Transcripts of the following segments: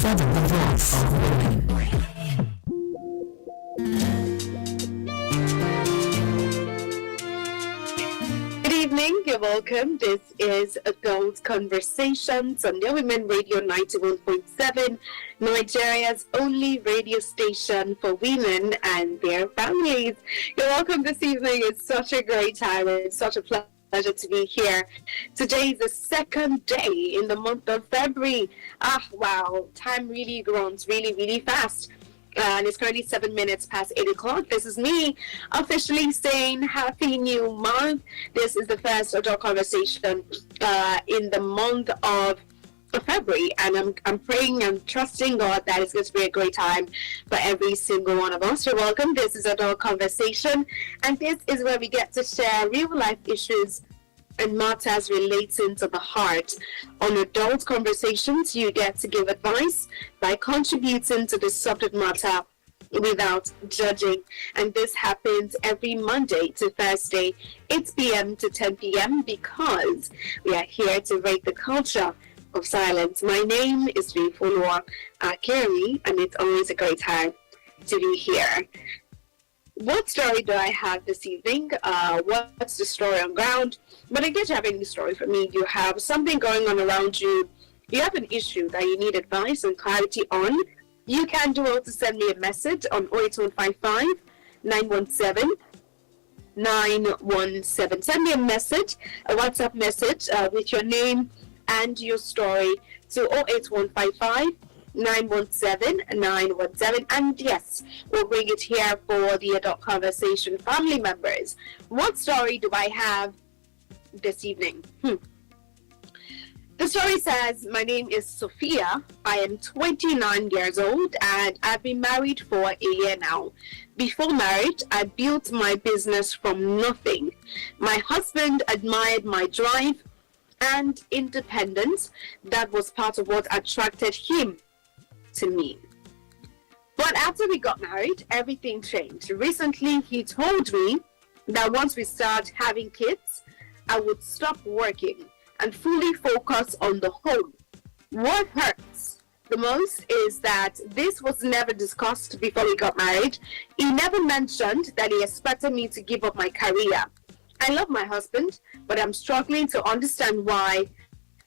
The voice of women. Good evening, you're welcome. This is Adult Conversations on New Women Radio 91.7, Nigeria's only radio station for women and their families. You're welcome this evening. It's such a great time. It's such a pleasure to be here. Today is the second day in the month of February. Wow, time really runs really fast. And it's currently 7 minutes past 8 o'clock. This is me officially saying Happy New Month. This is the first adult conversation in the month of February, and I'm praying and trusting God that it's going to be a great time for every single one of us. You're welcome. This is Adult Conversation, and this is where we get to share real life issues and matters relating to the heart. On Adult Conversations, you get to give advice by contributing to the subject matter without judging. And this happens every Monday to Thursday, 8 p.m. to 10 p.m. because we are here to break the culture of silence. My name is Vifulua Akeri, and it's always a great time to be here. What story do I have this evening? What's the story on ground? But in case you have any story for me, you have something going on around you, you have an issue that you need advice and clarity on, you can do all to send me a message on 08155 917 917. Send me a message, a WhatsApp message with your name and your story to 08155 917 917, and yes, we'll bring it here for the Adult Conversation family members. What story do I have this evening? The story says, my name is Sophia. I am 29 years old and I've been married for a year now. Before marriage, I built my business from nothing. My husband admired my drive and independence. That was part of what attracted him to me. But after we got married, everything changed. Recently, he told me that once we start having kids, I would stop working and fully focus on the home. What hurts the most is that this was never discussed before we got married. He never mentioned that he expected me to give up my career. I love my husband, but I'm struggling to understand why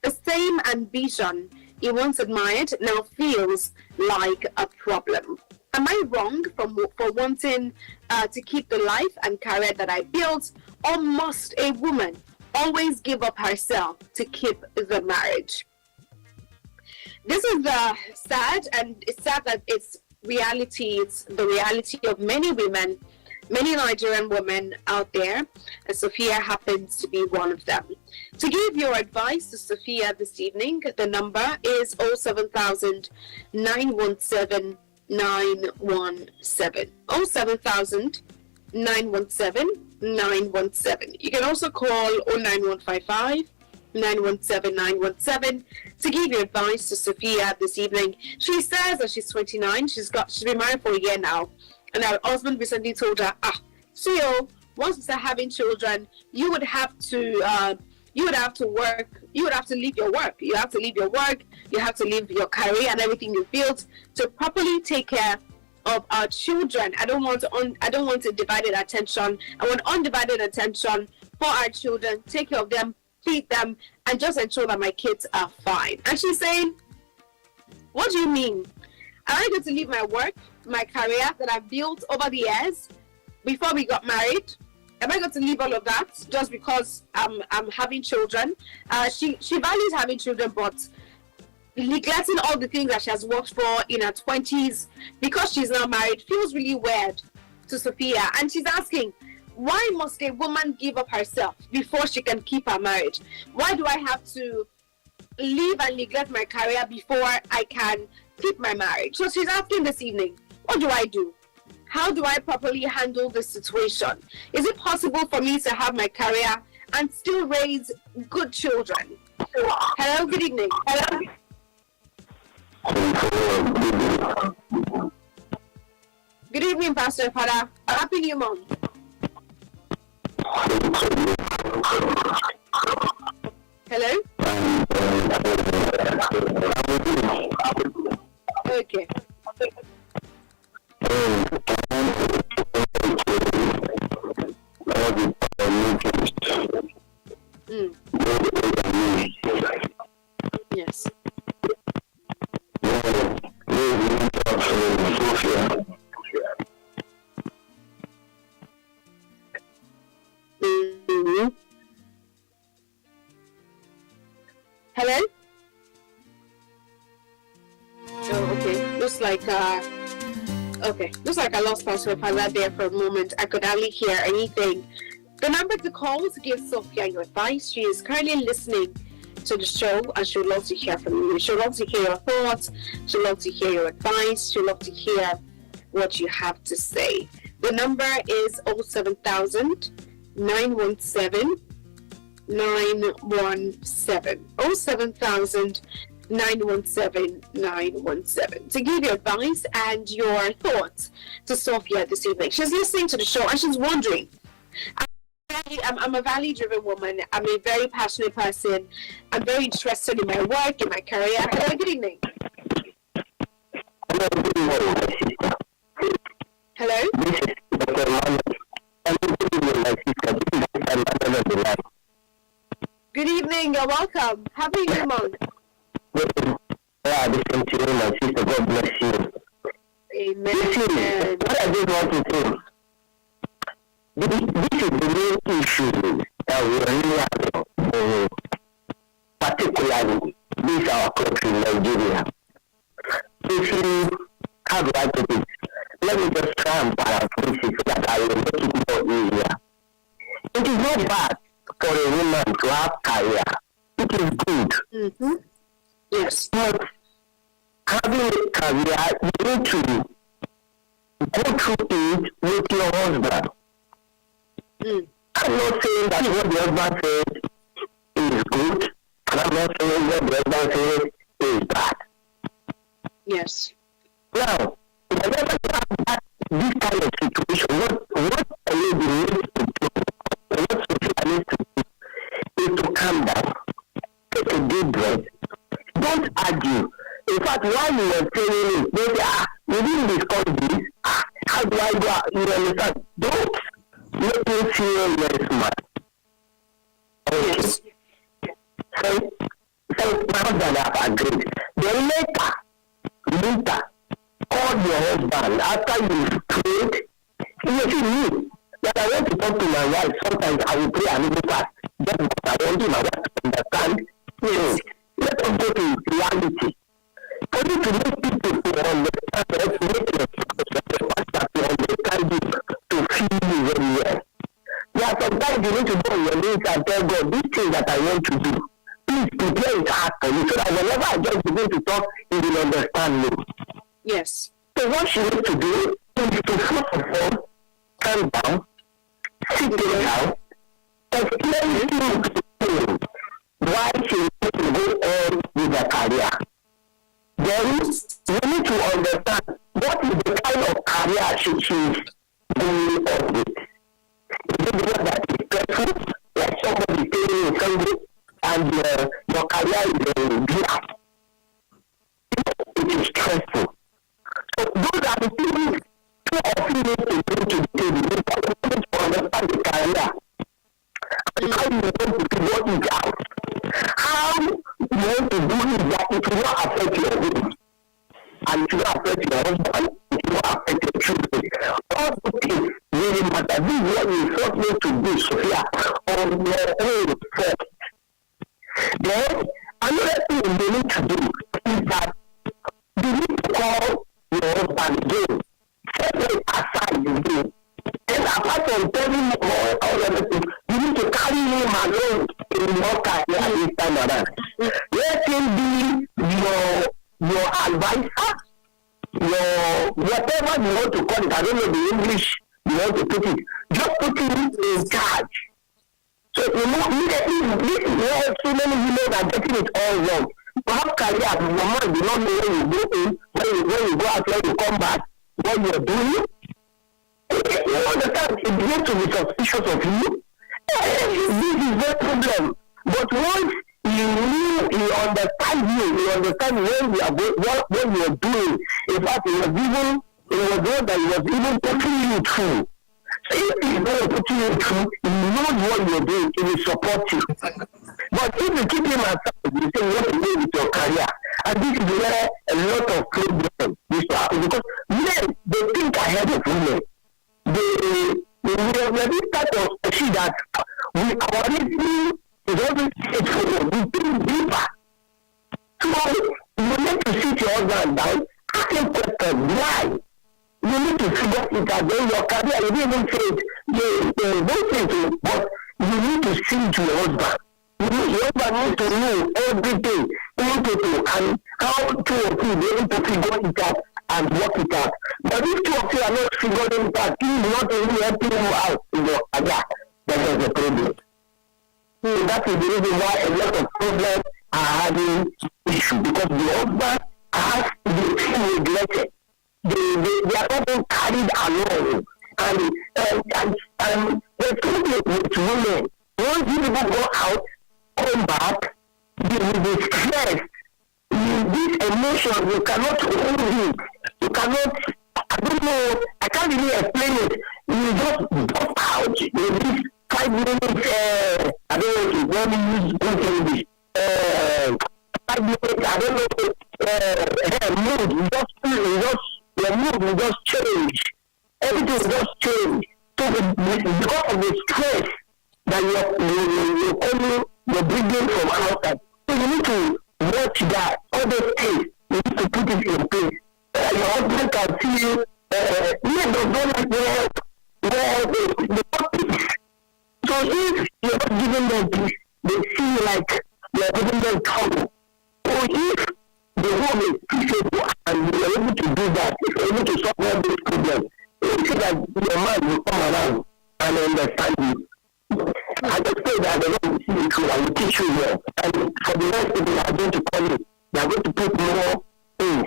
the same ambition he once admired now feels like a problem. Am I wrong for wanting to keep the life and career that I built, or must a woman always give up herself to keep the marriage? This is sad, and it's sad that it's reality. It's the reality of many women, many Nigerian women out there, and Sophia happens to be one of them. To give your advice to Sophia this evening, the number is 07000 917 917. 07000 917 917. You can also call 09155 917 917 to give your advice to Sophia this evening. She says that she's 29. She's been married for a year now, and her husband recently told her, so once you start having children, you would have to work, you would have to leave your work. You have to leave your work, you have to leave your career and everything you built to properly take care of our children. I don't want divided attention. I want undivided attention for our children, take care of them, feed them, and just ensure that my kids are fine. And she's saying, what do you mean? Am I going to leave my work, my career that I've built over the years before we got married? Am I going to leave all of that just because I'm having children? She values having children, but neglecting all the things that she has worked for in her 20s because she's now married feels really weird to Sophia. And she's asking, why must a woman give up herself before she can keep her marriage? Why do I have to leave and neglect my career before I can keep my marriage? So she's asking this evening, what do I do? How do I properly handle this situation? Is it possible for me to have my career and still raise good children? Hello, good evening. Hello. Good evening, Pastor Father. Happy New Month. Hello? Okay. Mm. Yes. Mm-hmm. Hello? Oh, okay. Looks like I lost myself. I was there for a moment. I could hardly hear anything. The number to call to give Sophia your advice. She is currently listening to the show and she would love to hear from you. She would love to hear your thoughts. She would love to hear your advice. She would love to hear what you have to say. The number is 07000 917 917. 07000 917 917 to give your advice and your thoughts to Sophia this evening. She's listening to the show and she's wondering, I'm a value-driven woman. I'm a very passionate person. I'm very interested in my work, in my career. Hello, good evening. Hello? Good evening, you're welcome. Happy New Month. Yeah, this is to you, my sister. God bless you. Amen. What I just want to say, this is the main issue that we really have, particularly this our country, Nigeria. If you, how do I put it? Let me just try and paraphrase it so that I will make it more easier. It is not bad for a woman to have career. It is good. Mm-hmm. Yes. But having a career, you need to go through it with your husband. Mm. I'm not saying that what the husband says is good, and I'm not saying what the husband says is bad. Yes. Now, whenever you have this kind of situation, what a lady needs to do, what Sophia needs to do, is to calm down, take a deep breath, don't argue. In fact, while you were saying it, they say, we didn't discuss this. How do I go? You understand? Don't make me feel less mad. Okay. Yes. So my husband have agreed. Then later, call your husband after you prayed. You see me, that I want to talk to my wife. Sometimes I will pray and even fast. Just because I want my wife to understand. Yes. Let us go to reality. For you to make people to understand, to make yourself to understand you, to feel you very well. Yeah, sometimes you need to go on your knees and tell God, this thing that I want to do, please prepare it hard for me so that whenever I just begin to talk, you will understand me. Yes. So what she needs to do is to first of all, calm down, sit down, explain to him why she wants to go on with her career. Then we need to understand what is the kind of career she is doing on with. Is it the one that is stressful, like somebody paying you Sunday, and your career is black? It is stressful. So those are the things two of you need to bring to the table. You need to understand the career. How you want to figure it out. How you want to do it that it will not affect your home. And it will not affect your husband. It will not affect your children. All the things really matter. This is what you first need to do, Sophia, on your own first. Then, another thing you need to do is that you need to call your husband again. Set it aside again. And apart from telling him all other things, you need to carry him along in your career this time around. Let him be your advisor, your whatever you want to call it. I don't know the English you want to put it. Just put him in charge. So immediately this is where so many women are getting it all wrong. Perhaps career, your mind do not know when you go in, when you go out, when you come back, what you are doing. You understand? It begins to be suspicious of you. This is the problem. But once He understand you. He understand when you are what you are doing. In fact, it was one that he was even putting you through. So if he's going to put you through, he knows what you're doing. He will support you. But if you keep him aside, you say what to do with your career, and this is where a lot of problems used to happen because men they think ahead of women. We have this type of see that we already is always faithful. We think deeper. So you need to sit your husband down, ask him questions. Why? You need to figure it out. Then your career, you didn't even say it. You don't say it, but you need to sing to your husband. Your husband needs to know everything, and how two of you be able to figure it out and work it out. But if two of you are not figuring it out, you will not really helping you out in your career. That is the problem. So that is the reason why a lot of problems are having issue because the husband has the feel neglected. They are not being carried along. And the problem with women, once you people go out, come back, they will be stressed. This emotion, you cannot hold it. You cannot, I don't know, I can't really explain it. You just go out with this 5 minutes, I don't know if you use good English. 5 minutes, I don't know, mood, your mood will just change. Everything will just change. So because of the stress that you're bringing from outside, so you need to watch that, all those things, you need to put it in place. Your husband can see you, don't like the topics. So if you're not giving them peace, they see like you're giving them trouble. So if the home is peaceable and you're able to do that, if you're able to solve all these problems, you see that your mind will come around and understand you. I just say that the Lord will see you through and will teach you well. And for the rest people that are going to come in, they are going to put more things.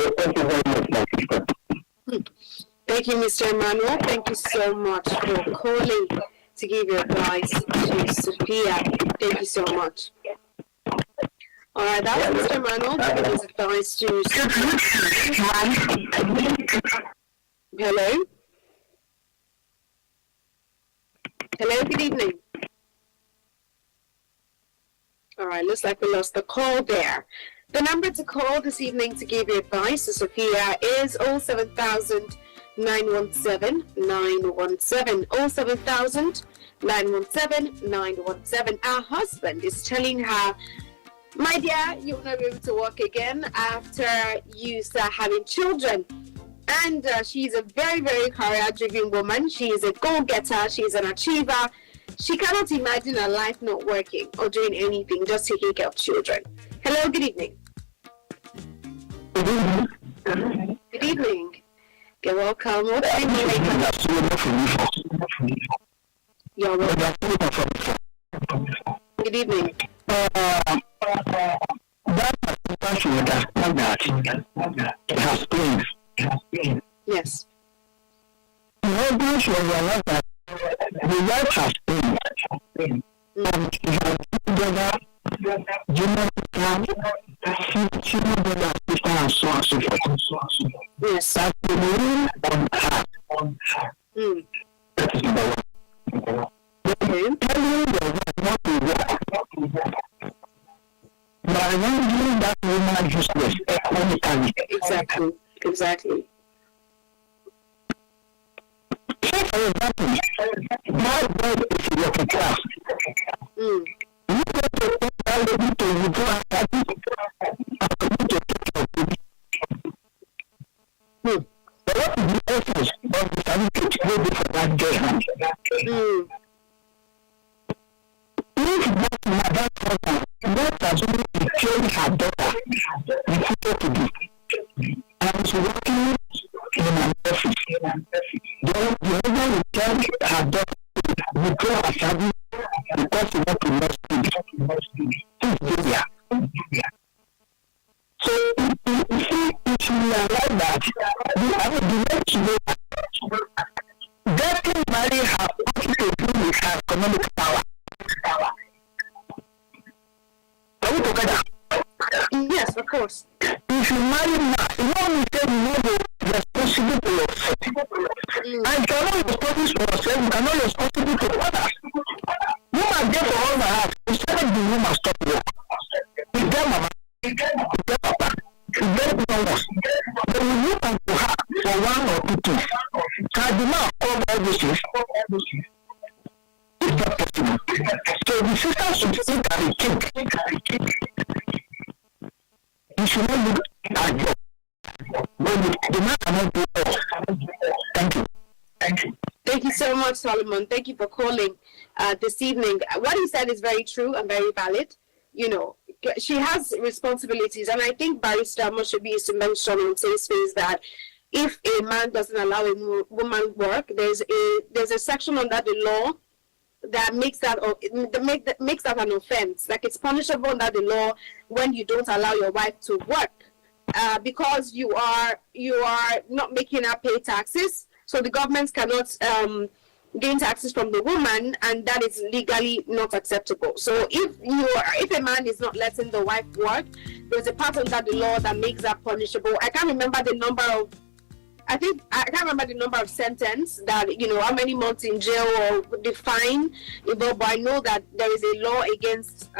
So thank you very much, my sister. Thank you, Mr. Emmanuel. Thank you so much for calling to give your advice to Sophia. Thank you so much. All right, that was Mr. Emmanuel giving his advice to Sophia. Hello? Hello, good evening. All right, looks like we lost the call there. The number to call this evening to give you advice to Sophia is 07000 917 917. 07000 917 917. Our husband is telling her, my dear, you'll not be able to work again after you start having children. And she's a very, very career-driven woman. She is a go-getter. She's an achiever. She cannot imagine her life not working or doing anything, just taking care of children. Hello, good evening. Good evening. You're welcome. What time are you? You're welcome. Good evening. That should understand that it has pain. Yes. Nobody should realize that the life has pain. And she has together, junior sister, and so on and so forth. Yes. That's the meaning on her. That is number one. Okay. Telling your wife not to work. By rendering that woman useless economically. Exactly. For example, my boy is working class. You go to that lady to withdraw and study and for you to take your baby. But what is the essence of the certificate ready for that girl? If that mother husband not assuming to train her daughter in future to be, and is working in an office, then the husband will tell her daughter to withdraw her service because she wants to lose food. So if you realize that, the next way, getting married has nothing to do with her economic power. marry now, you know you say you know the responsible for yourself. And you are not responsible for yourself, you are not responsible for others. Woman get for all my house, instead of the woman stop work. You get mama, you get papa, you get no one. But you look unto her for one or two things. Can the man come all these things? It's not possible. So the sister should think at the king. You should not look at your. But the man cannot do all. Thank you. Thank you. Thank you so much, Solomon. Thank you for calling this evening. What he said is very true and very valid. You know, she has responsibilities, and I think Barrister Moshobi used to mention in his face that if a man doesn't allow a woman work, there's a section under the law that makes that an offense. Like, it's punishable under the law when you don't allow your wife to work because you are not making her pay taxes. So the government cannot gain taxes from the woman, and that is legally not acceptable. So if a man is not letting the wife work, there's a part under the law that makes that punishable. I can't remember the number of sentence that, you know, how many months in jail or the fine, but I know that there is a law against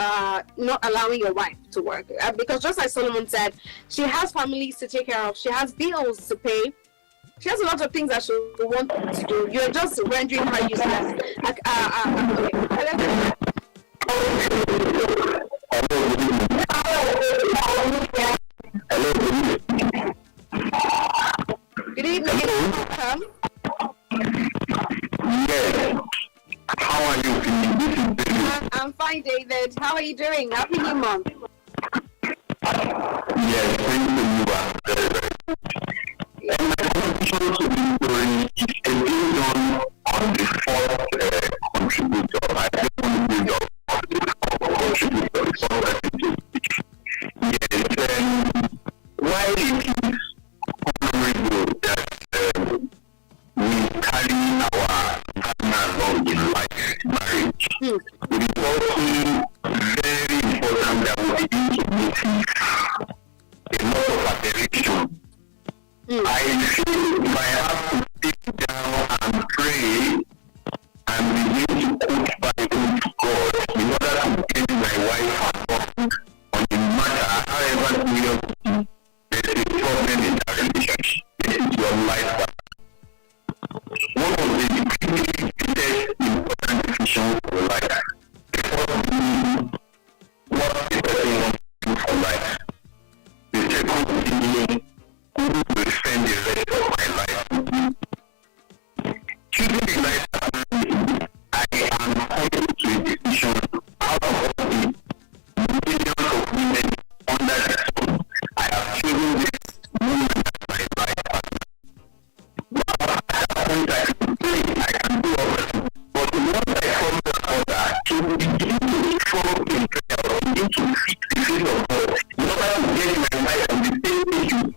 not allowing your wife to work because, just like Solomon said, she has families to take care of, she has bills to pay. She has a lot of things that she want to do. You're just rendering her useless. Good evening. Welcome. Yes. How are you feeling? I'm fine, David. How are you doing? Happy New Month. Yes, thank you. You are very, very. And my contribution to this story is a build on the fourth contributor. I just want to build on the fourth contributor. It's all that it is. Yes, why it is honorable that we carry our partner along in life, marriage. It is also very important that we begin to notice a lot of aberration. I feel if I have to sit down and pray and begin to quote Bible to God in order to get my wife along on the matter, however serious it is, there is a problem in that relationship. This is your life. One of the greatest important decisions for life, before being what the person wants to do for life. The second thing, who will spend the rest of my life with me. Choosing the life partner, I am coming to a decision out of the millions of women under the sun. I have chosen this woman as my life partner. At that point, I can play, I can do everything. But once I come to order, to begin to follow in prayer, or begin to seek the face of God, in order to get my life on the same page with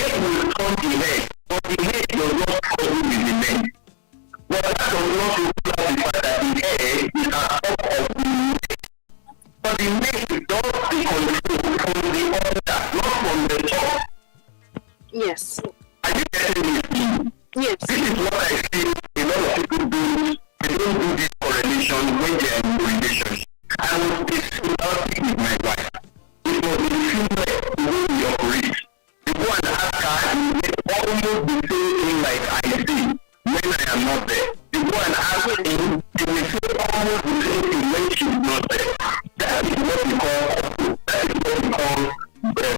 neck will turn the head, but the head does not struggle with the neck. But that does not imply the fact that the head is at top of the neck. But the neck does the control from the under, not from the top. Yes. Are you getting me? Yes. This is what I feel a lot of people do. They don't do this correlation when they are in a relationship. I was discussing with my wife. It was a female way we operate. You go and ask her, you get almost the same thing like I see when I am not there. You go and ask him, he will say almost the same thing when she is not there. That is what we call, no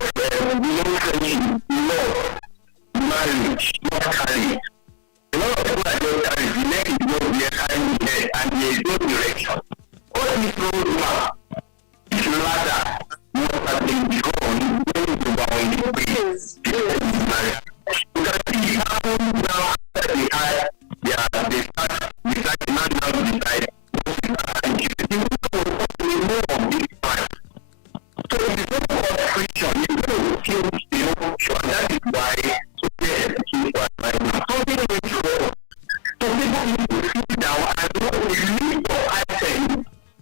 friendship, love, marriage, not carriage. A lot of people are just carried. The neck is not there carrying the head, and there is no direction. All these roadmap, this ladder, must have been drawn when you were on the place before this marriage. You can see it happen now after they had they start deciding now to decide and you will know of this time. So if you don't cause friction, you don't feel sure, and that is why Sophia is looking for right now. Something went wrong. So people need to sit down and know the list of items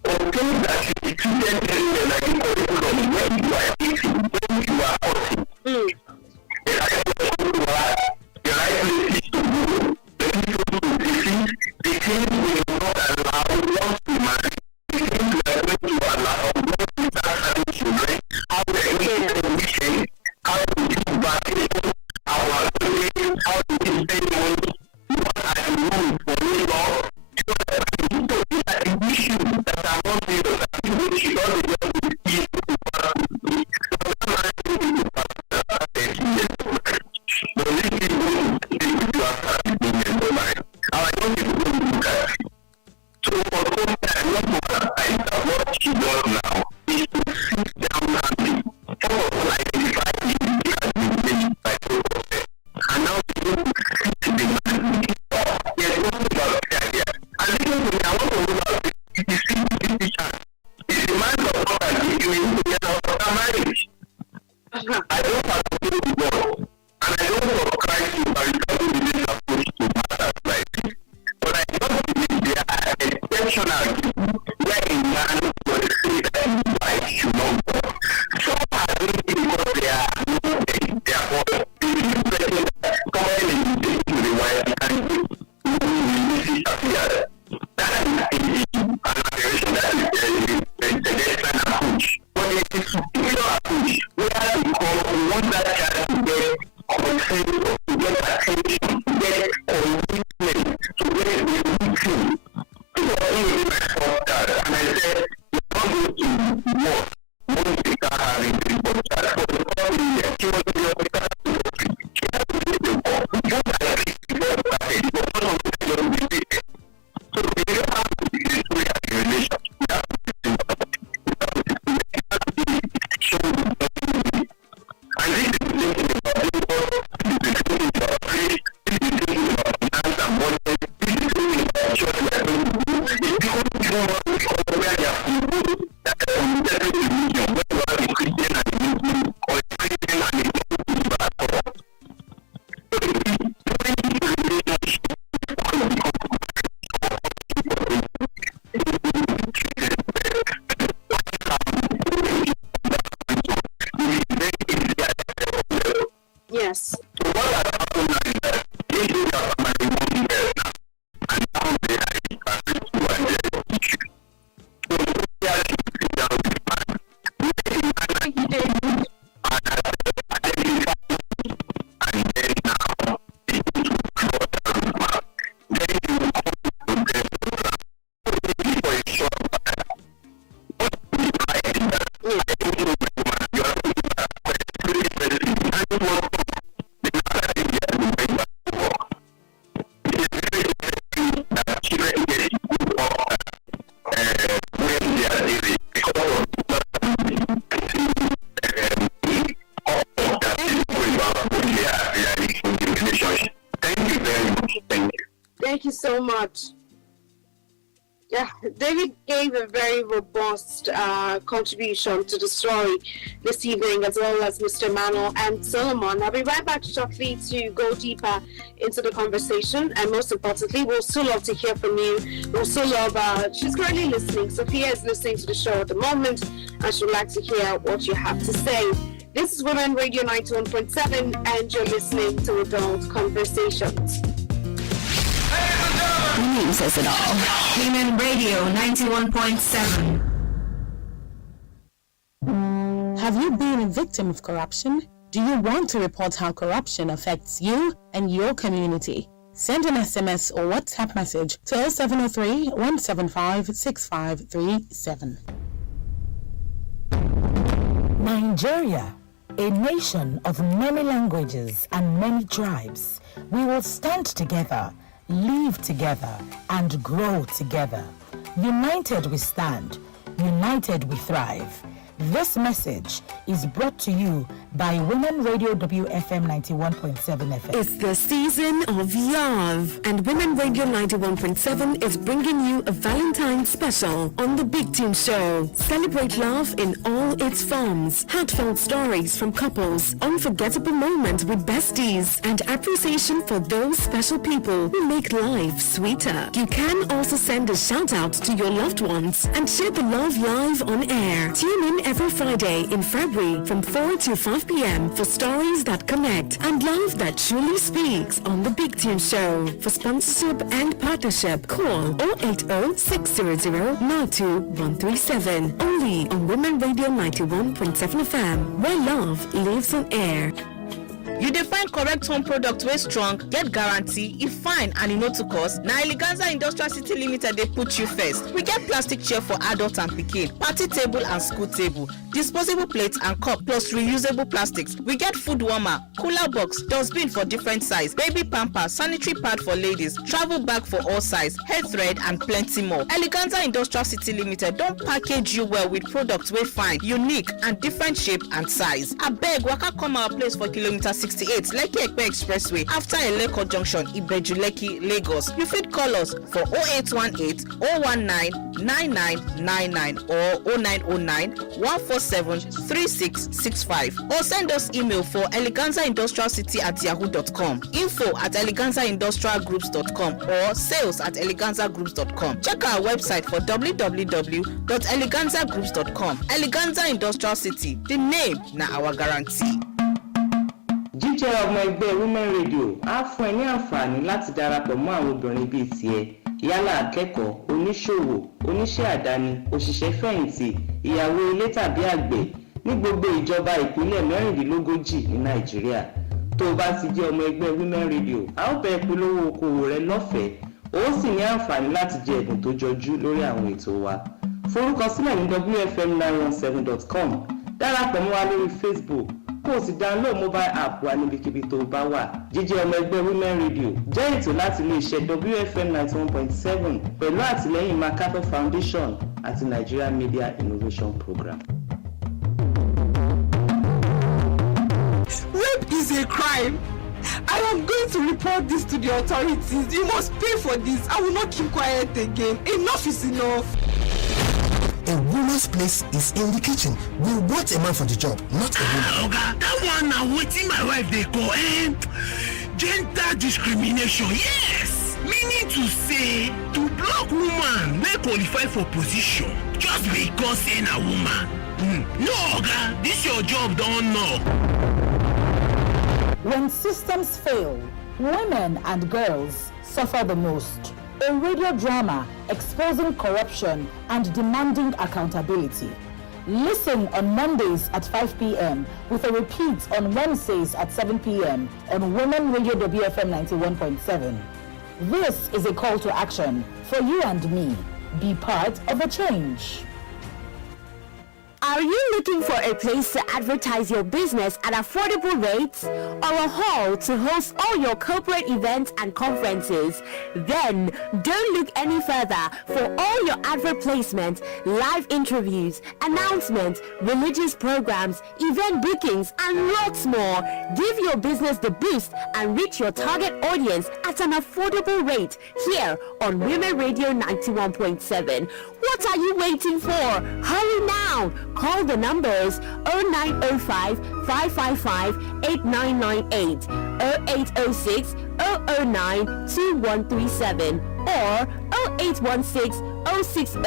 or things that should be treated very well, like a curriculum when you are eating, when you are hurting. The right person to ask, the right places to go, the people to visit, the things we will not allow once we marry, the things we are going to allow once we start having children, how we are going to condition, how we do vacation, our living, how we spend money, what are the rules for labor. So these are the issues that are not there, that people should not be able to see to pass with me. So sometimes people pass but these people do have in their life. Our young people don't look at it. So for some time, not more time, what she does now is to sit down calmly. Some of us identify it as being by process. And now she goes to sit the man. There's nothing about that here. And listen to me, I want to know about it. It is simply teacher. If the man does not agree, you need to get out of that marriage. I don't have to do the God. And I don't subscribe to marital this approach to matters like this. But I don't believe there are exceptional people where a man will say that his wife should not go. Some are doing it because they are bored. If you pretend that someone is taking the wife and you Sophia, that is an aberration, that is a pedestrian approach. But it is a superior approach where we want that child to get consent, to get attention, to get commitment, to get the routine. So I my first child, and I said, you're not going to work when you start having the first child. For the first year, she was in your country. She had to do the work. Just like the first package, but none of it was related. So we don't have to be this way as a relationship. We have to be show the and this is thinking about labor, this is thinking about race, this is thinking about finance and budget, this is thinking about church we are going to do. It's because you want to become where they are people that are committed to religion, whether you are a Christian and a Muslim, or a Christian and a non-believer at all. So you see, during the relationship, all of the yes. So what has happened now is that they do have family moving there now, and now they are in family too, and they are issues. So they are sit down with the man, make the man and identify and then now they need to draw down the man. Then you will come to them program. So maybe for a short while, what we try is that I don't know my woman, you are going to have very person, and you want to Thank you so much. Yeah, David gave a very robust contribution to the story this evening, as well as Mr. Manuel and Solomon. I'll be right back shortly to go deeper into the conversation, and most importantly, we'll still love to hear from you. We'll still love, she's currently listening. Sophia is listening to the show at the moment, and she'd like to hear what you have to say. This is Women Radio 91.7, and you're listening to Adult Conversations. The name says it all. Women Radio 91.7. Have you been a victim of corruption? Do you want to report how corruption affects you and your community? Send an SMS or WhatsApp message to 0703 175 6537. Nigeria, a nation of many languages and many tribes. We will stand together, live together, and grow together. United we stand, united we thrive. This message is brought to you by Women Radio WFM 91.7 FM. It's the season of love, and Women Radio 91.7 is bringing you a Valentine's special on the Big Team Show. Celebrate love in all its forms. Heartfelt stories from couples, unforgettable moments with besties, and appreciation for those special people who make life sweeter. You can also send a shout out to your loved ones and share the love live on air. Tune in every Friday in February from 4 to 5 p.m. for stories that connect and love that truly speaks on the Big Team Show. For sponsorship and partnership, call 080-600-92137. Only on Women Radio 91.7 FM, where love lives on air. You define correct home product wey strong, get guarantee, e fine and e no too cost. Na Eleganza Industrial City Limited dey put you first. We get plastic chair for adult and pikin, party table and school table, disposable plates and cup plus reusable plastics. We get food warmer, cooler box, dustbin for different size, baby pamper, sanitary pad for ladies, travel bag for all size, hair thread and plenty more. Eleganza Industrial City Limited don package you well with products wey fine, unique and different shape and size. Abeg waka come our place for kilometer 68 Lekki Ekpe Expressway after Eleko Junction, Ibeju Lekki, Lagos. You fit call us for 0818 019 9999 or 0909 147 3665 or send us email for eleganzaindustrialcity@yahoo.com, info@eleganzaindustrialgroups.com or sales@eleganzagroups.com. Check our website for www.eleganzagroups.com. Eleganza Industrial City, the name na our guarantee. Jíjẹ́ ọmọ ẹgbẹ́ Women Radio á fún ẹ ní àǹfààní láti darapọ̀ mọ́ àwọn obìnrin bíi tiẹ̀, yálà akẹ́kọ̀ọ́, oníṣòwò, oníṣẹ́ àdáni, òṣìṣẹ́ fẹ̀yìntì, ìyàwó ilé tàbí àgbẹ̀ ní gbogbo ìjọba ìpínlẹ̀ 44 ní Nàìjíríà. Tó o bá ti jẹ́ ọmọ ẹgbẹ́ Women Radio, a ó bẹ̀rẹ̀ polówó okòwò rẹ lọ́fẹ̀ẹ́, ó sì ní àǹfààní láti jẹ ẹ̀bùn tó jọjú lórí àwọn ètò wa. Forúkọsílẹ̀ ní wfm917.com, darapọ̀ mọ́ wa lórí Facebook, kó o sì download mobile app wa níbikíbi tó bá wà. Jíjẹ́ ọmọ ẹgbẹ́ Women Radio jẹ́ ètò láti ilé-iṣẹ́ WFM 91.7 pẹ̀lú àtìlẹ́yìn MacArthur Foundation àti Nigeria Media Innovation Program. Rape is a crime. I am going to report this to the authorities. You must pay for this. I will not keep quiet again. Enough is enough. A woman's place is in the kitchen. We want a man for the job, not a woman. Oga, that one now waiting my wife they call gender discrimination. Yes, meaning to say to block woman may qualify for position just because saying a woman. No, Oga, this your job, don't know. When systems fail, women and girls suffer the most. A radio drama exposing corruption and demanding accountability. Listen on Mondays at 5 p.m. with a repeat on Wednesdays at 7 p.m. on Women Radio WFM 91.7. This is a call to action for you and me. Be part of a change. Are you looking for a place to advertise your business at affordable rates or a hall to host all your corporate events and conferences? Then don't look any further for all your advert placement, live interviews, announcements, religious programs, event bookings, and lots more. Give your business the boost and reach your target audience at an affordable rate here on Women Radio 91.7. What are you waiting for? Hurry now! Call the numbers 0905 555 8998, 0806 009 2137, or 0816 060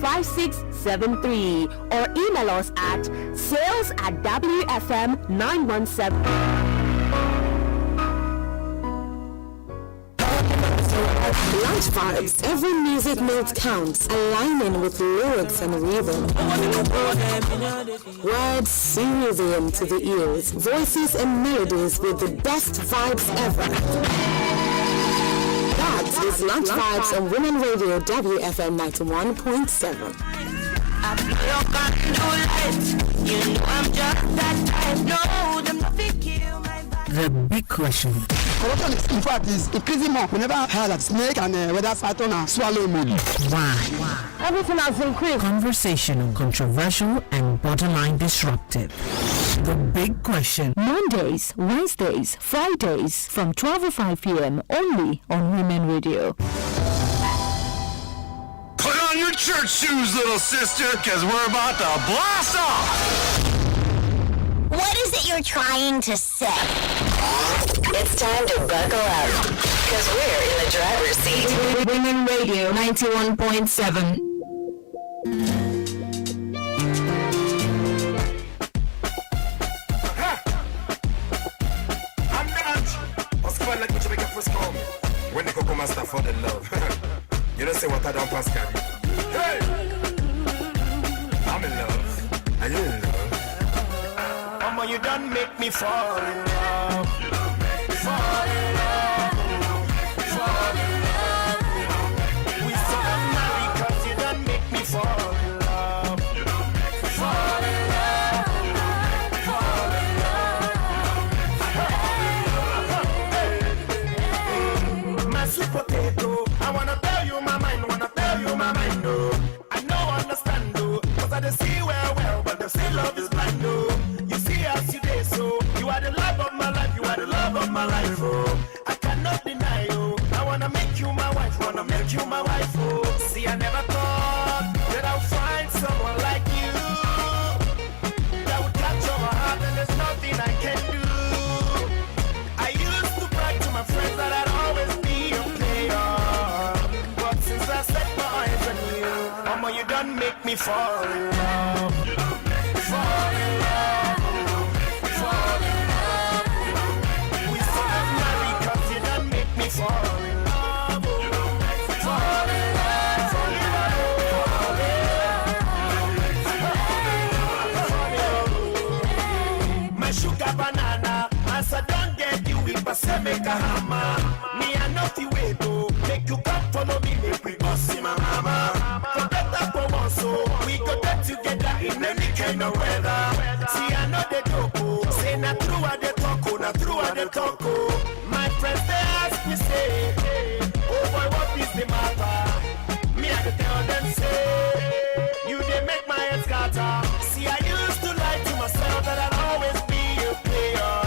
5673, or email us at sales@wfm917. Lunch vibes. Every music note counts, aligning with lyrics and rhythm. Words soothing to the ears, voices and melodies with the best vibes ever. That is Lunch Vibes on Women Radio WFM 91.7. The big question. Corruption is, in fact, is increasing more. We never heard that snake and whether Saturn and swallow moon. Why? Everything has increased. Conversational, controversial, and borderline disruptive. The big question. Mondays, Wednesdays, Fridays from 12:05 p.m. only on Women Radio. Put on your church shoes, little sister, because we're about to blast off. What is it you're trying to say? It's time to buckle up, because we're in the driver's seat. Women Radio 91.7. When they come master for the love. You don't say what I don't pass carry. Hey! I'm in love. Are you in love? Mama, you done make me fall in love. Fall in love. Fall in love. We still not married 'cause you done make me fall in love. Fall in love. Fall in love. My sweet potato, I wanna tell you my mind, no. I know, understand, though, 'cause I don't see well, but they say love is blind, though. You see as you did, so you are the love of my life, oh. I cannot deny, oh. I wanna make you my wife, oh. See, I never thought that I'll find someone like you that would capture my heart, and there's nothing I can do. I used to brag to my friends that I'd always be a player, but since I set my eyes on you, mama, you done make me fall in love. Fall in love. Fall in love. We still not married 'cause you done make me fall in love. Fall in love. Fall in love. My sugar banana, as I don't get you, if I say make a hammer, me I know the way to make you come follow me, make we go see my mama. For better for one, so we go get together in any kind of weather. See, I know the joke, say na true at the talk, My friends they ask me say, oh boy, what is the matter? Me I tell them say, you they make my head scatter. See, I used to lie to myself that I'd always be a player,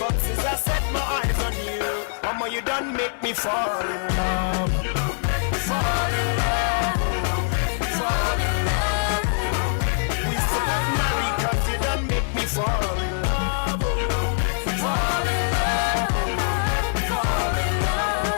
but since I set my eyes on you, mama, you done make me fall in love. Fall in love. Fall in love. We still not married 'cause you done make me fall in love. Fall in love. Fall in love.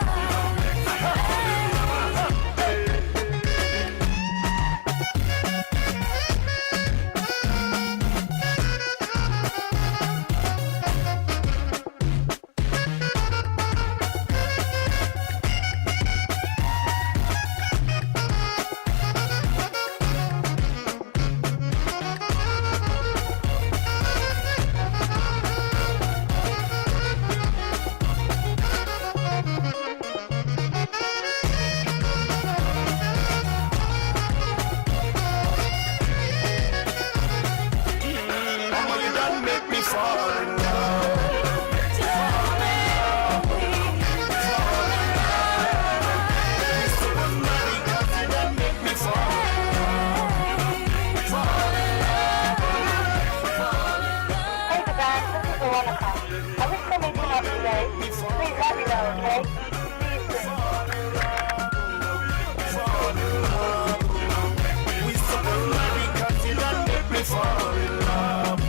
We support America till I make me fall in love.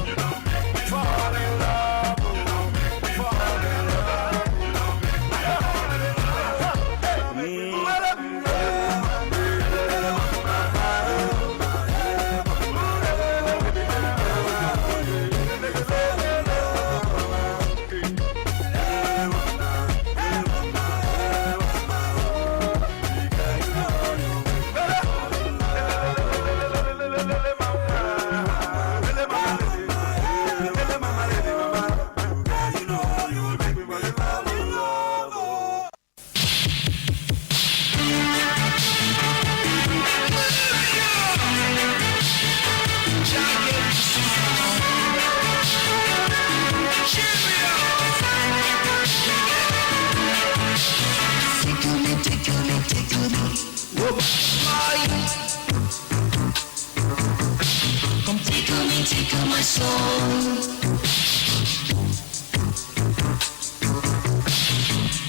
Fall in love. Fall in Come tickle my soul.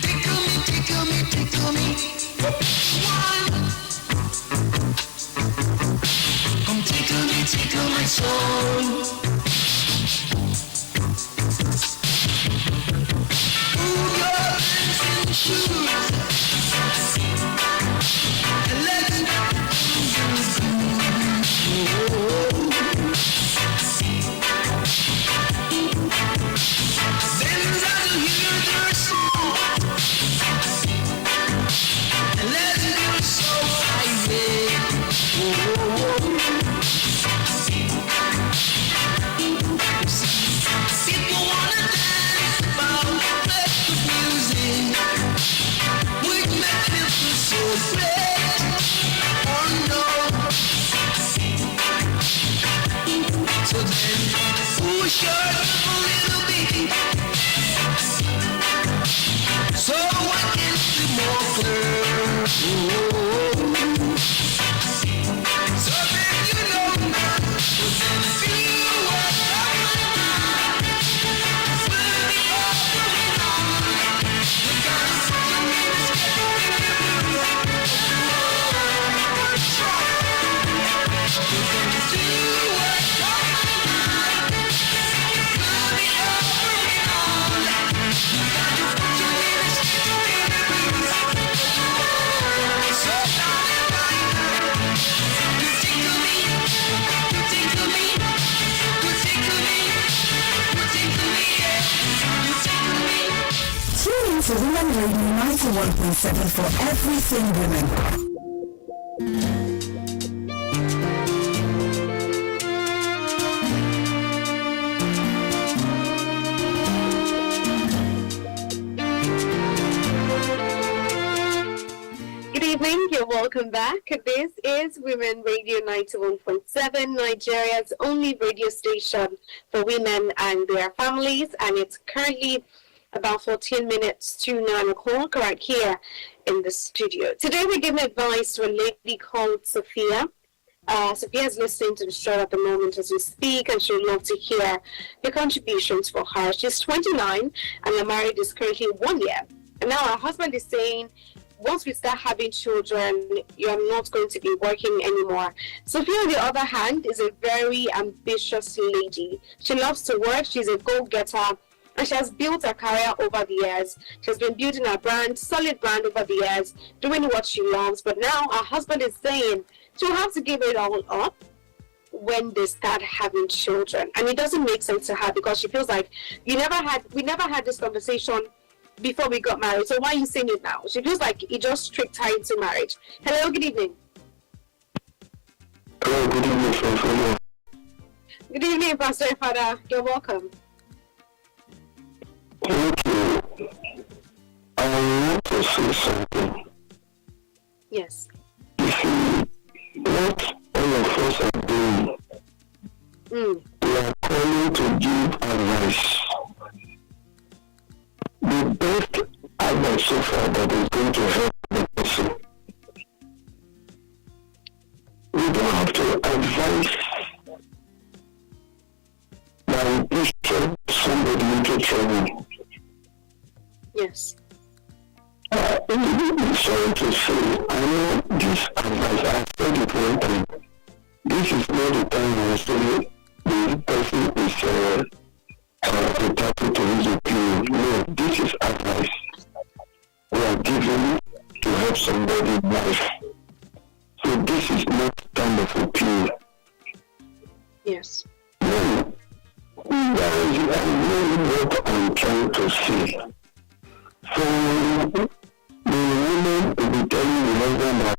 Tickle me. One. Come tickle my soul. Move your dancing shoes. And let's go. Push your love a little bit, so I can see more clear. So then you know now, but then feel what we'll be offering on. You gotta follow me, you can do what Tune in to Women Radio 91.7 for everything women. Good evening, you're welcome back. This is Women Radio 91.7, Nigeria's only radio station for women and their families, and it's currently about 14 minutes to 9 o'clock right here in the studio. Today we're giving advice to a lady called Sophia. Sophia is listening to the show at the moment as we speak, and she would love to hear your contributions for her. She's 29 and her marriage is currently 1 year. And now her husband is saying, once we start having children, you're not going to be working anymore. Sophia, on the other hand, is a very ambitious lady. She loves to work. She's a go-getter. And she has built her career over the years. She has been building her brand, solid brand over the years, doing what she loves. But now her husband is saying she'll have to give it all up when they start having children. And it doesn't make sense to her because she feels like we never had this conversation before we got married. So why are you saying it now? She feels like it just tricked her into marriage. Hello, good evening. Hello, good evening, Sophia. Good evening, Pastor and Father. You're welcome. Thank you. I want to say something. Yes. You see, what all of us are doing, we are calling to give advice. The best advice so far that is going to help the person. We don't have to advise by pushing somebody into trouble. Yes. Sorry to say, I know this advice, I've said it one time. This is not the time when say the person is entitled to his opinion. No, this is advice we are giving to help somebody's life. So this is not time of opinion. Yes. No, I know what I'm trying to say. So the woman will be telling the husband that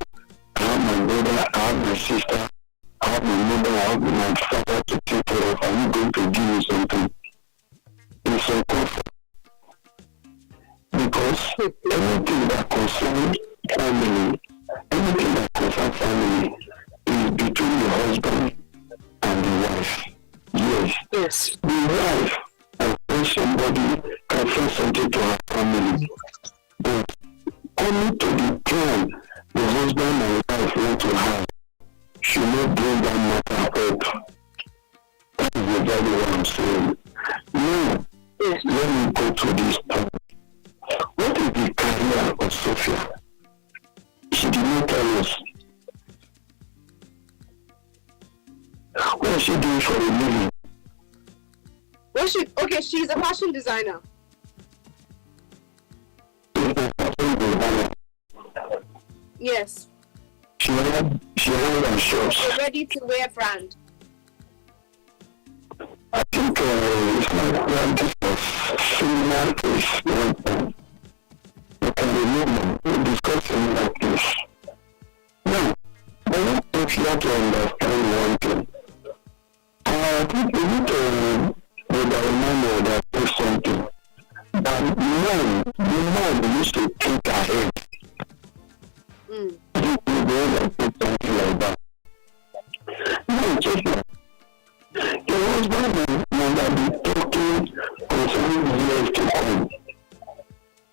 I have my brother, I have my sister, I have my mother, I have my father to take care of. Are you going to give me something? It's uncomfortable. Because anything that concerns family, anything that concerns family is between the husband and the wife. Yes. Yes. The wife or somebody can say something to her family. But coming to the plan the husband and wife want to have should not bring that matter up. That is exactly what I'm saying. Now, let me go to this point. What is the career of Sophia? She did not tell us. What is she doing for a living? Okay, she's a fashion designer. Yes. She had a shop. A ready-to-wear brand. I think it's like this of similar is one thing. You can remember, we discussed similar things. Now, I want Sophia to understand one thing. I think we need to remember that there's something. That the man used to think ahead. Something like that. No, Sophia. Your husband will be talking concerning the years to come.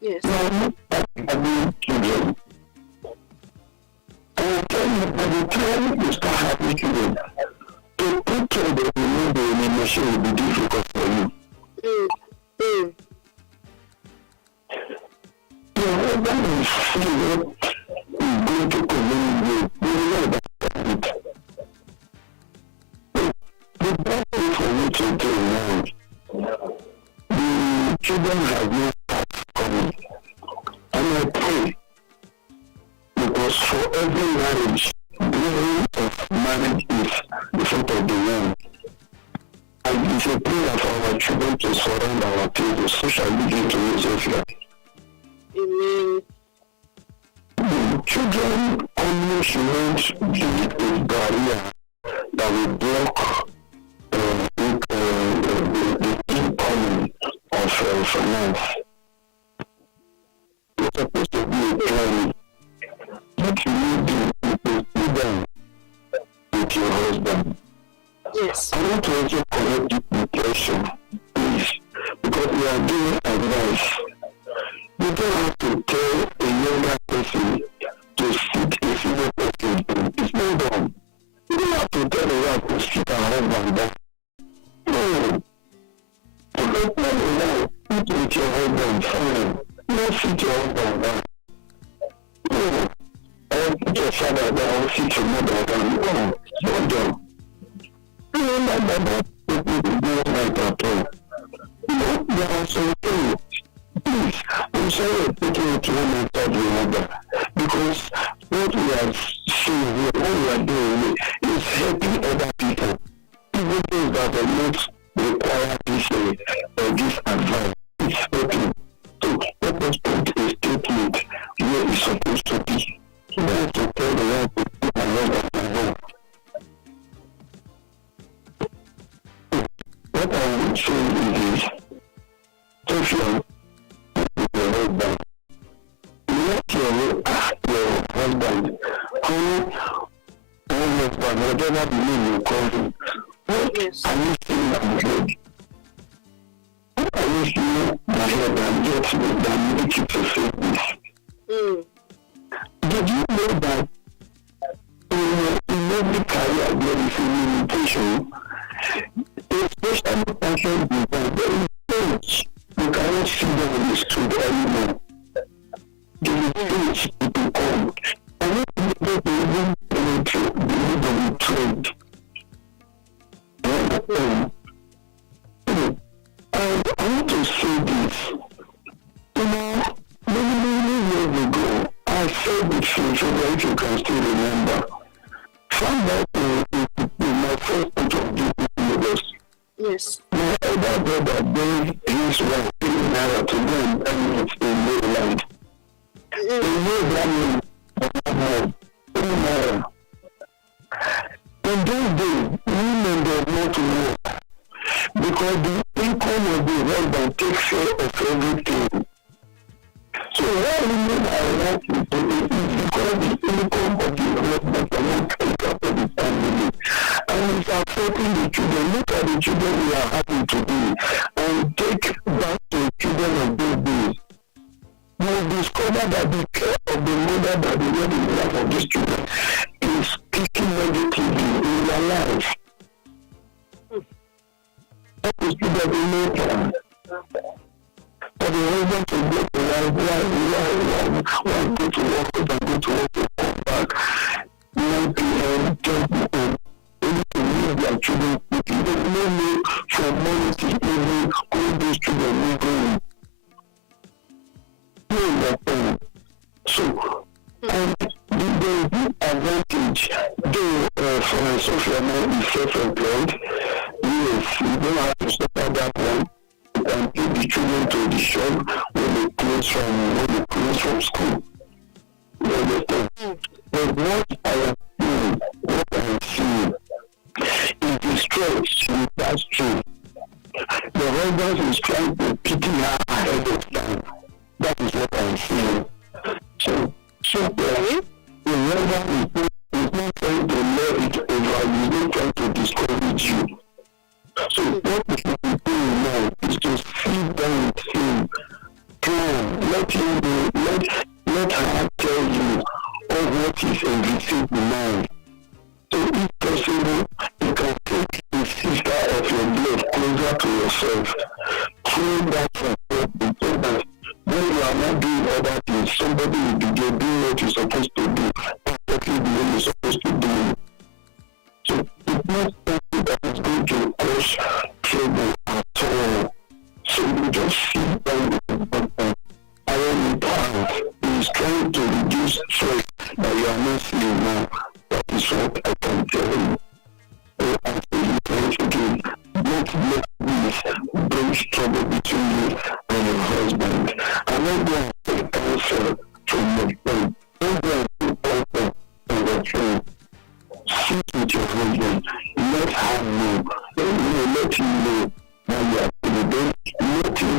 Yes. Now, having children. I will tell you, by the time you start having children, to take care of the machine will be difficult for you. Your husband will feel what is going to convey you. You know about it. The best thing for me to do now, the children have no start coming. And I pray, because for every marriage, the rule of marriage is the fruit of the womb. And it's a prayer for our children to surround our table. So shall we begin to use Sophia. Amen. Children only should not be a barrier that will block the incoming of finance. It's supposed to be a plan. What you need to sit down with your husband. Yes. I want to also correct the impression, please, because we are giving advice. You don't have to tell a younger person to sit a senior person. It's not done. You don't have to tell a wife to sit her husband down. No. You don't tell a wife, sit with your husband, fine. Don't sit your husband down. No. Or put your father down, or sit your mother down. No. Not done. Remember that people do right at all. No, there are some things. Please, I'm sorry I'm taking it one after the other. Because what we are seeing here, what we are doing is helping other people. Even those that are not require this advice. It's helping. So let us put a statement where it's supposed to be. You don't have to tell the right people and what they know. What I would say is this. Sophia, your husband. Let your husband call one husband, whatever the name you call him. What are you seeing ahead? What are you seeing ahead and get that make you to say this? Did you know that in every career there is a limitation? Especially fashion design, there is stage. You cannot sit down on the street anymore. the village people come. And when people even penetrate the need of the trade. And I want to say this. You know, many years ago, I said this thing, so that if you can still remember. Found out my first point of view was, yes. My elder brother gave his wife $3 to them and it's in Maryland. They know that means $3. In those days, women did not work because the income of the husband takes care of everything. So why women are working today is because the income of the husband cannot take care of the family. And it's affecting the children. Look at the children we are having today and take back to the children of those days. You will discover that the care of the mother that the mother in the life of these children is speaking negatively in their life. That is people who know them. For the husband to go to work, why go to work and go to work to come back 9 p.m., 10 p.m. Only to leave their children quickly. They don't know from morning to evening all these children will go. So, and there is this advantage, though for Sophia now is self-employed, yes, you don't have to suffer that one. You can take the children to the shop when they close from school. You understand? But what I am seeing is the stress with that true. The husband is trying to pity her ahead of time. That is what I'm seeing. So the husband is not trying to let it over, he's not trying to discourage you. So what we should be doing now is to sit down with him, plan, let him know, let her tell you all what is envisaged in mind. So if possible, you can take the sister of your blood closer to yourself. Train that from God so that when you are not doing other things, somebody will be there doing what you're supposed to do, perfectly the way you're supposed to do it. So it's not something that is going to cause trouble at all. So you just sit down with the husband. Iron it out. He is trying to reduce stress that you are not seeing now. That is what I can tell you. So after you once again, don't let this bring trouble between you and your husband. I'm not going to take counsel from your friend. Don't go and take counsel from your friend. Sit with your husband. Let her know. Let him know that you are feeling. Let him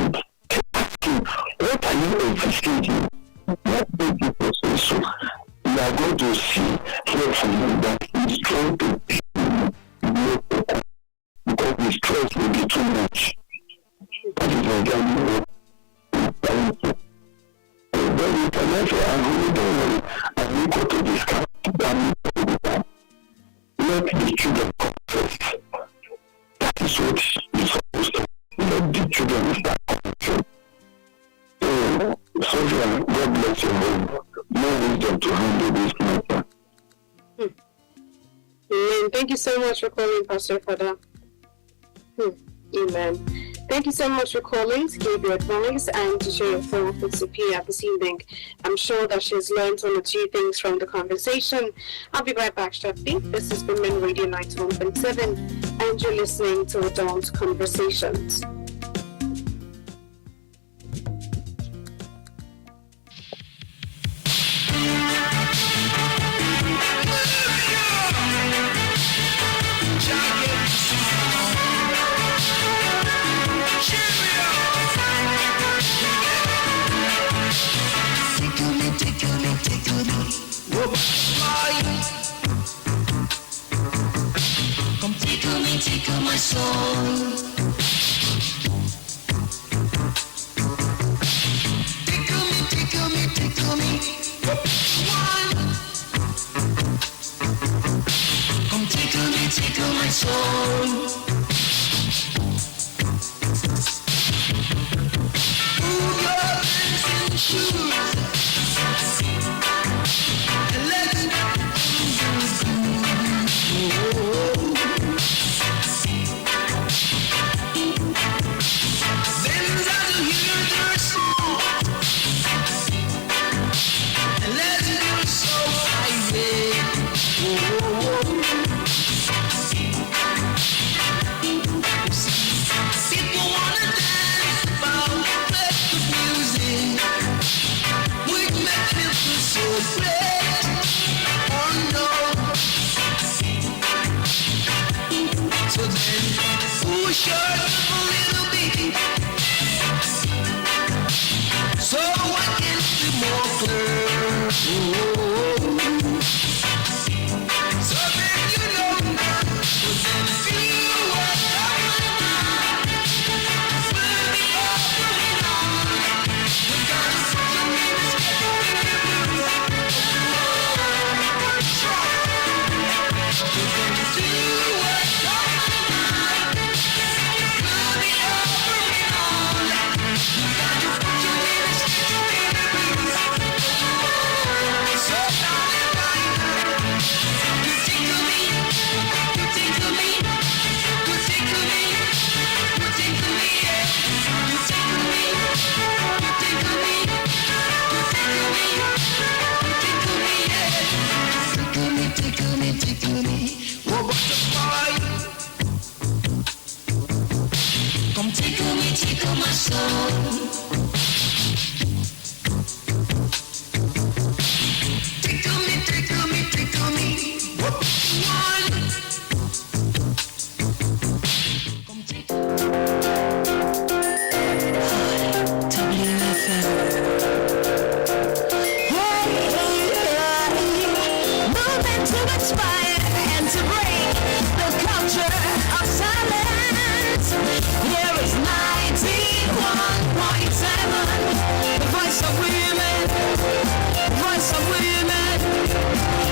ask him, what are you envisaging? What made you say so? You are going to see here from him that he's trying to keep you because the stress will be too much. That is exactly what he's trying to. Then you can also agree, don't worry, and we go to discuss that. Let the children come first. That is what you're supposed to. Let the children start coming first. Sophia, God bless your home. More wisdom to handle this matter. Amen. Thank you so much for calling, Pastor Father. Amen. Thank you so much for calling to give your advice and to share your thoughts with Sophia this evening. I'm sure that she's learned one or two things from the conversation. I'll be right back shortly. This is Women Radio 91.7 and you're listening to Adult Conversations. Come tickle my soul. Tickle me. One. Come tickle my soul. Move your dancing shoes. Tickle my soul. Tickle me, what you want? Come take WFM. Moving to inspire and to break the culture of silence. Here is 91.7, the voice of women, the voice of women,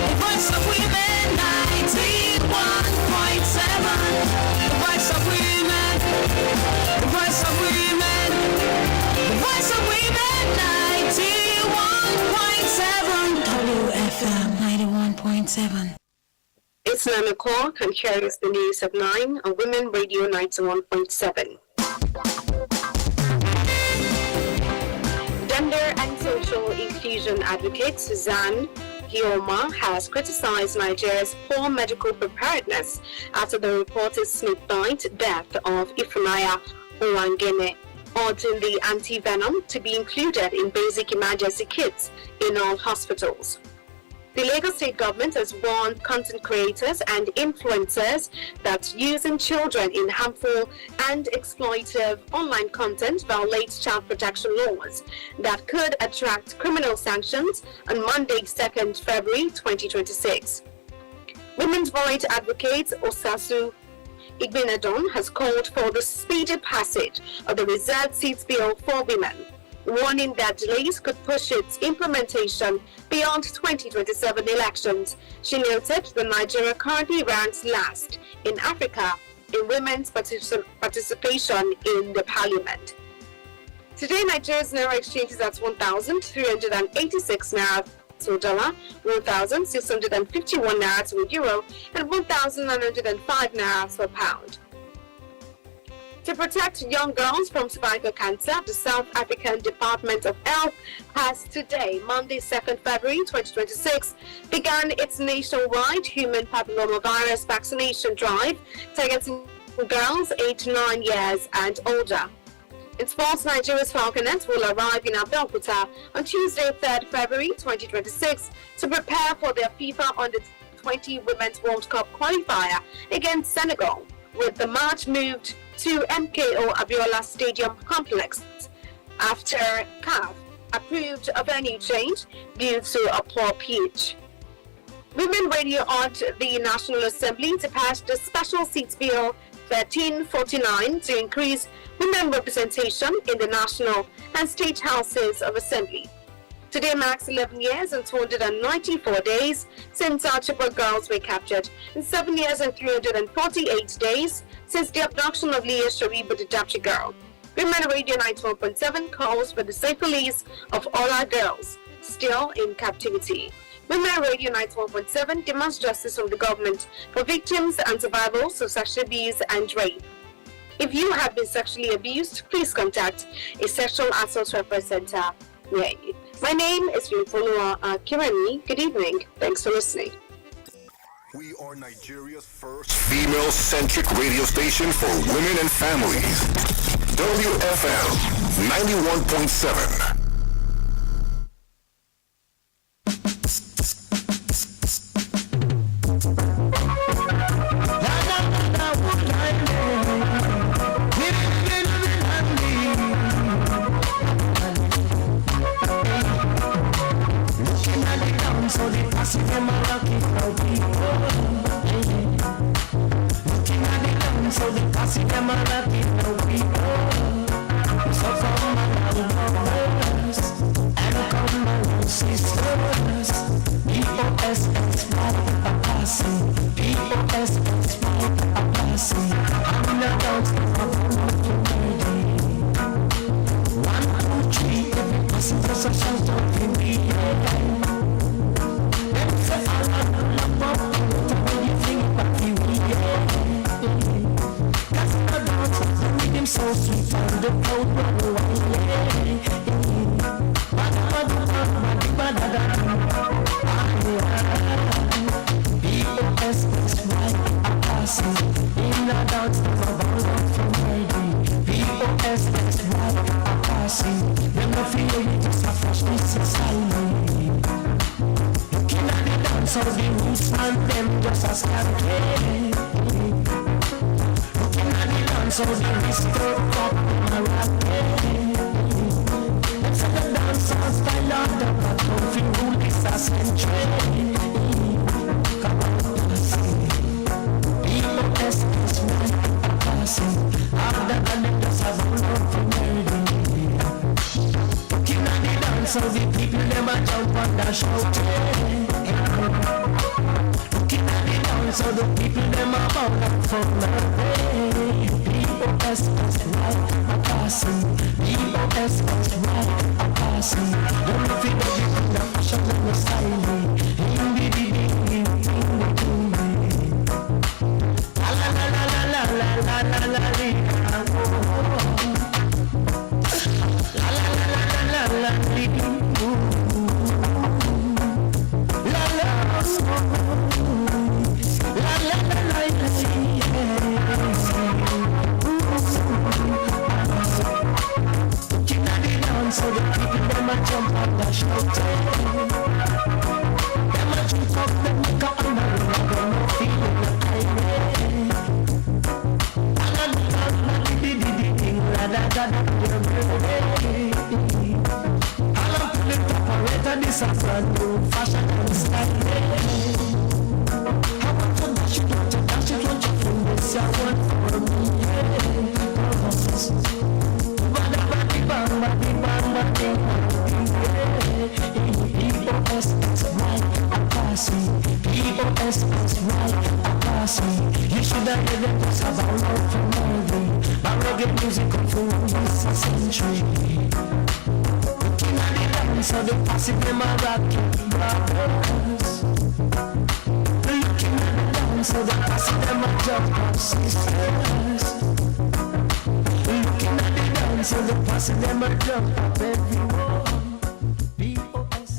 the voice of women. 91.7, the voice of women, the voice of women, the voice of women. 91.7 WFM. 91.7. It's 9 o'clock, and here is the news at 9 on Women Radio 91.7. Gender and social inclusion advocate Suzanne Gioma has criticized Nigeria's poor medical preparedness after the reported snakebite death of Ifunanya Owangene, urging the anti-venom to be included in basic emergency kits in all hospitals. The Lagos State government has warned content creators and influencers that using children in harmful and exploitative online content violates child protection laws that could attract criminal sanctions on Monday, 2nd February 2026. Women's rights advocate Osasu Igbenedon has called for the speedy passage of the Reserved Seats Bill for women, warning that delays could push its implementation beyond 2027 elections. She noted that Nigeria currently ranks last in Africa in women's participation in the parliament. Today, Nigeria's Naira exchange is at 1,386 Naira to a dollar, 1,651 Naira to a euro, and 1,905 Naira to a pound. To protect young girls from cervical cancer, the South African Department of Health has today, Monday, 2nd February 2026, begun its nationwide human papillomavirus vaccination drive targeting girls aged 9 years and older. In sports, Nigeria's Falconets will arrive in Abeokuta on Tuesday, 3rd February 2026 to prepare for their FIFA Under-20 Women's World Cup qualifier against Senegal, with the match moved to MKO Abiola Stadium complex after CAF approved a venue change due to a poor pitch. Women Radio urged the National Assembly to pass the Special Seats Bill 1349 to increase women representation in the national and state houses of assembly. Today marks 11 years and 294 days since our Chibok girls were captured, and 7 years and 348 days since the abduction of Leah Sharibu, the Dapchi girl. Women Radio 91.7 calls for the safe release of all our girls still in captivity. Women Radio 91.7 demands justice from the government for victims and survivors of sexual abuse and rape. If you have been sexually abused, please contact a sexual assault reference center near you. My name is Yulfolua Kirani. Good evening. Thanks for listening. We are Nigeria's first female-centric radio station for women and families. WFM 91.7. so the passive them are rocking now people. Looking at the down, so the passive them are rocking now people. So come my brothers, and come my sisters. POSS right a passing, POSS right a passing. I'm not out of ready. 1, 2, 3, every passenger so shout out in the air. Them say all of the love up, what you think about the air? That's the dance, the rhythm so sweet and the crowd run away. POSS right a passing, in the dance them a bound up from ready. POSS right a passing, them no feel you just a flash this is silent. Looking at the dance of the roots and them just a scared. Looking at the dance of the whisper pop and a rap. Them say the dance and style of them that don't feel rule this a century. Come on, passing. POSS right a passing, all the them just a bound up from ready. Looking at the dance of the people them a jump and a shout. Looking at the dance of the people them a bound up from ready. POSS right a passing, POSS right a passing. Don't know if it does it from the fashion and the style. La la la la la la la la la la. La la la la la la la. La la la la la la. Looking at the dance, so the people them a jump and a shout. Them a jump up, them make a under the rug and no feeling no irate. La da da da, you're ready. All up to the operator, this a brand new fashion and style. I want to dash it, want to dash it, want to feel this, I want for me. Bada bada bang, bada bang, bada POSS right a passing, POSS right a passing. You should have heard them just about love from Norway. My rugged music come from this century. Looking at the dance of the passive them a rocking brothers. Looking at the dance of the passive them a jump up sisters. Looking at the dance of the passive them a jump up everyone. POSS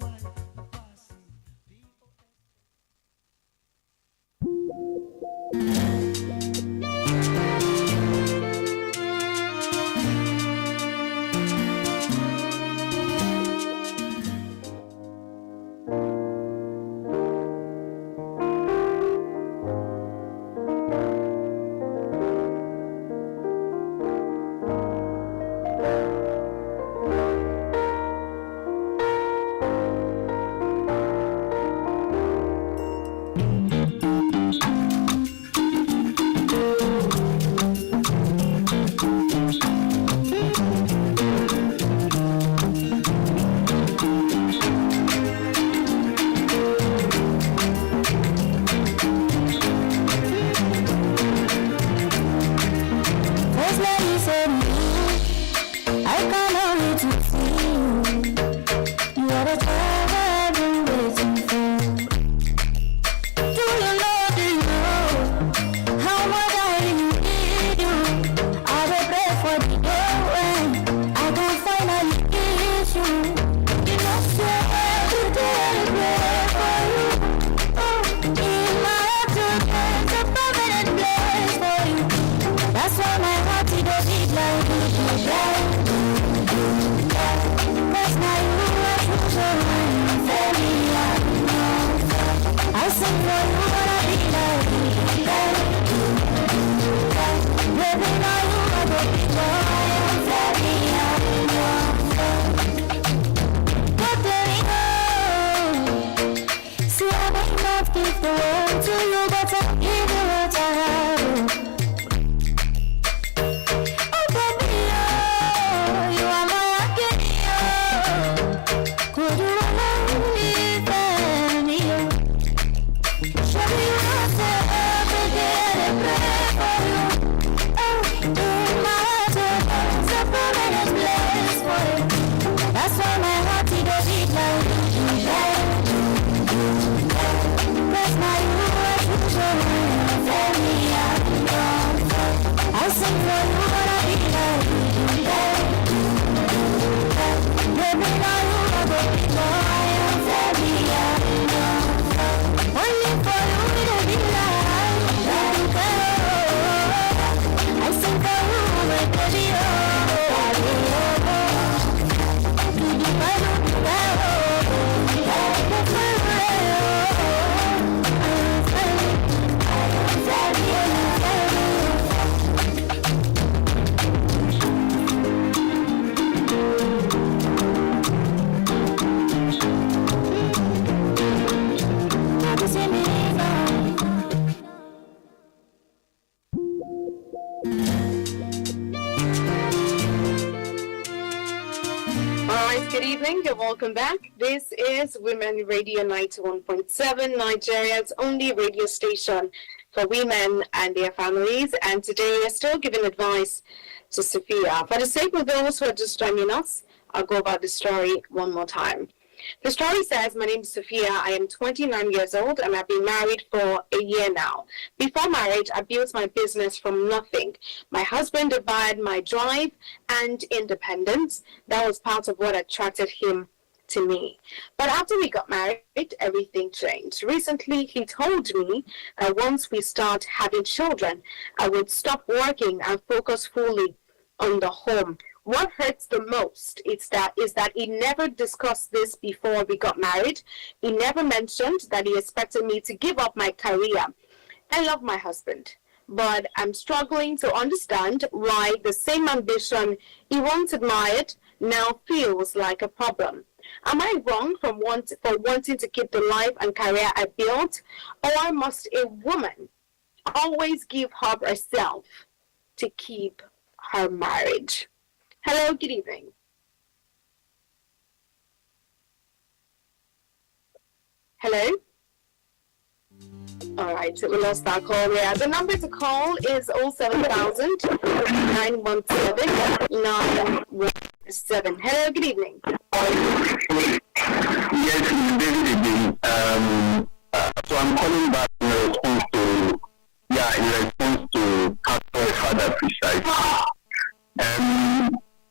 right a passing. give the world to you, but I give you what I have. Oh baby, oh, you are my agony, oh. Could you allow me then, you? Show you myself again and pray for you. Oh, in my heart, oh, so permanent place for you. That's why my heart is a beat like press my heart to show you. Tell me I'm gone. I'll sing for you what I be like. Baby, now you are the big boy. Tell me I'm gone. Only for you to be like. I sing for you, my baby, Alright, good evening and welcome back. This is Women Radio 91.7, Nigeria's only radio station for women and their families. And today we're still giving advice to Sophia. For the sake of those who are just joining us, I'll go about the story one more time. The story says, my name is Sophia. I am 29 years old and I've been married for a year now. Before marriage, I built my business from nothing. My husband admired my drive and independence. That was part of what attracted him to me. But after we got married, everything changed. Recently, he told me that once we start having children, I would stop working and focus fully on the home. What hurts the most is that he never discussed this before we got married. He never mentioned that he expected me to give up my career. I love my husband, but I'm struggling to understand why the same ambition he once admired now feels like a problem. Am I wrong for wanting to keep the life and career I built, or must a woman always give up herself to keep her marriage? Hello, good evening. Hello? All right, so we lost our call here. The number to call is 07000 917 917. Hello, good evening. Yes, David again. So I'm calling back in response to Pastor Father Precise.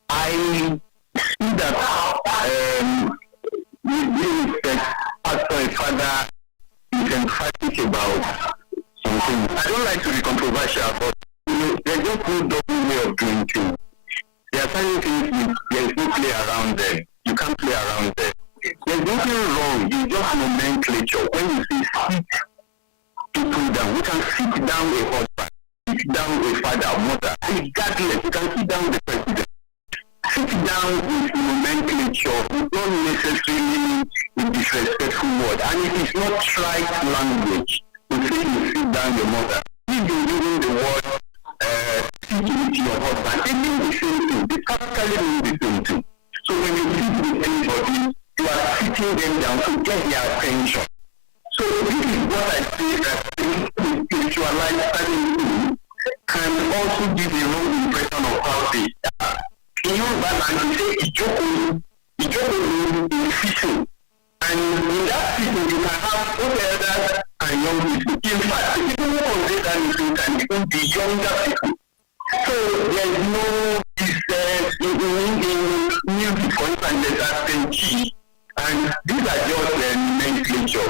I see that with Pastor Father is emphatic about something. I don't like to be controversial, but there's just no double way of doing things. There are certain things there is no play around them. You can't play around them. There's nothing wrong. It's just nomenclature. When you say sit people down, you can sit down a husband, sit down a father or mother, regardless. You can sit down the president. Sit down with nomenclature. It's not necessarily a disrespectful word, and it is not trite language to say you sit down your mother. If you're using the word sit with your husband, they mean the same thing. They practically mean the same thing. So when you sit with anybody, you are sitting them down to get their attention. So this is what I say that spiritualized certain things can also give a wrong impression of how they are. In Yoruba language, you say Ijoko means fishing. And in that fishing, you can have both elders and young people. In fact, people who convey that influence can even be younger people. So there is no in music, for instance, there's a Senchi. And these are just nomenclature.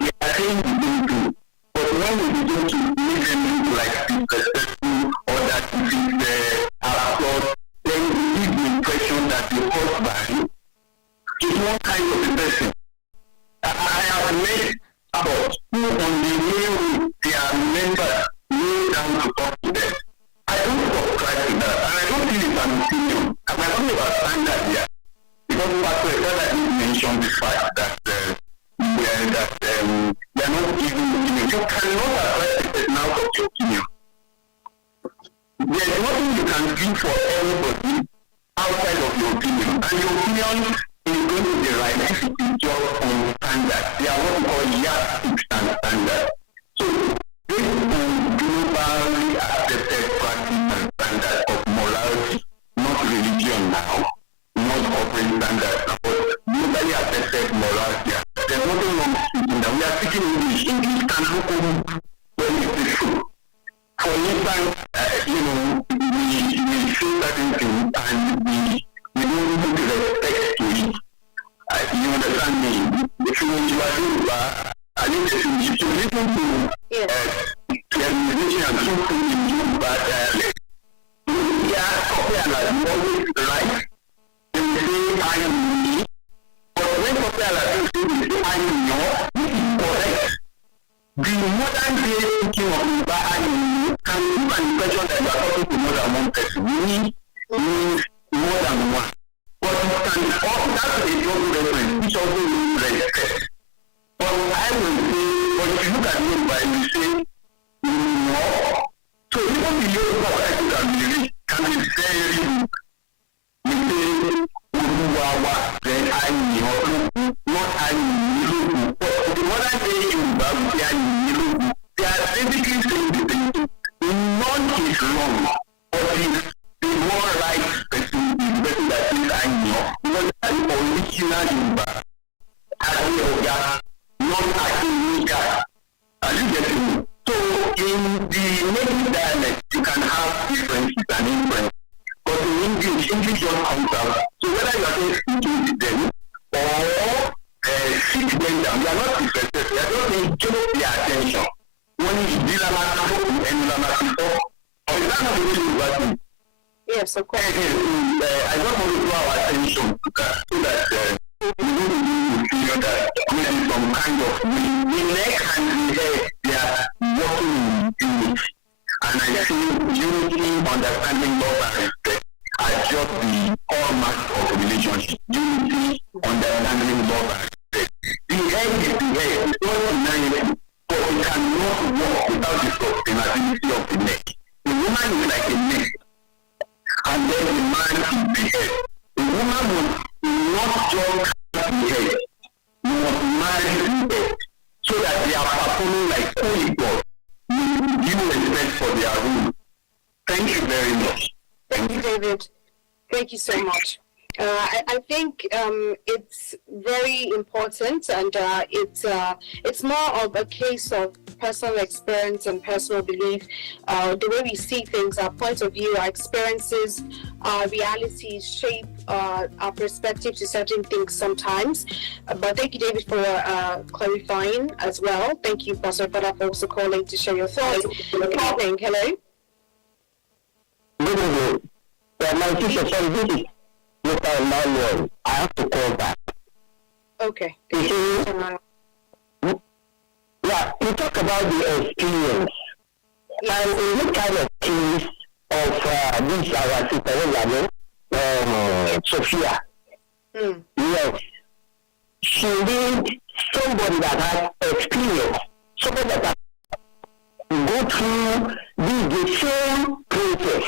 We are saying the same thing. But when we begin to make them look like disrespectful or that it is absurd, then we give the impression that the husband is one kind of a person. I have met about who on the way their members kneel down to talk to them. I don't subscribe to that, and I don't think it's an opinion. And we're talking about standard here. Because Pastor Father mentioned the fact that They are not giving opinion. You cannot advise the person out of your opinion. There's nothing you can do for anybody outside of your opinion. And your opinion is going to be right if it is just on standard. They are what we call yardstick standard. So this is globally accepted practice and standard of morality, not religion now, not corporate standards, but globally accepted morality. There's nothing wrong with speaking that. We are speaking English. English can look when it is true. For instance, we say certain things and we don't put respect to it. You understand me? If you are doing I think if you listen to musician and so forth, but Sophia is always right. They say I am me, but when Sophia says I am yours, this is correct. The modern day thinking of Yoruba can give an impression that you are talking to more than one person. Means more than one. But you can also, that's a double reference, which also means respect. But I will say, but if you look at Yoruba, you say, no. So even the Yoruba can be very good. You say, Uruwawa, then I know, not I know. But the modern day Yoruba, they are basically saying the same thing. None is wrong, but the more right person is the person that says I know. Because that is original Yoruba. As Yoruba, not academic. As you get it. So in the native dialect, you can have differences and inferences. But in English just comes out. So whether you are saying speaking to them or sit them down, you are not different. You are just saying just their attention. When you deal and yes, of course. I just want to draw our attention to that so that we feel that maybe some kind of the neck and the head they are working in unity. And I think unity, understanding, love and respect are just the hallmarks of relationship. Unity, understanding, love and respect. The head is the head. It's not denying it, but we cannot walk without the sustainability of the neck. The woman is like a neck, and then the man is the head. The woman will not just have the head, you must marry the head, so that they are performing like co-equals. Due respect for their rule. Thank you very much. Thank you, David. Thank you so much. I think it's very important, and it's more of a case of personal experience and personal belief. The way we see things, our point of view, our experiences, our realities shape our perspective to certain things sometimes. But thank you, David, for clarifying as well. Thank you, Pastor Fada, for also calling to share your thoughts. Good evening. Hello. Good evening. My sister, sorry, this is Mr. Emmanuel. I have to call back. Okay. You see, yeah, you talk about the experience. And in this kind of case of this our sister, Sophia, yes, she needs somebody that has experience, somebody that has go through the same process.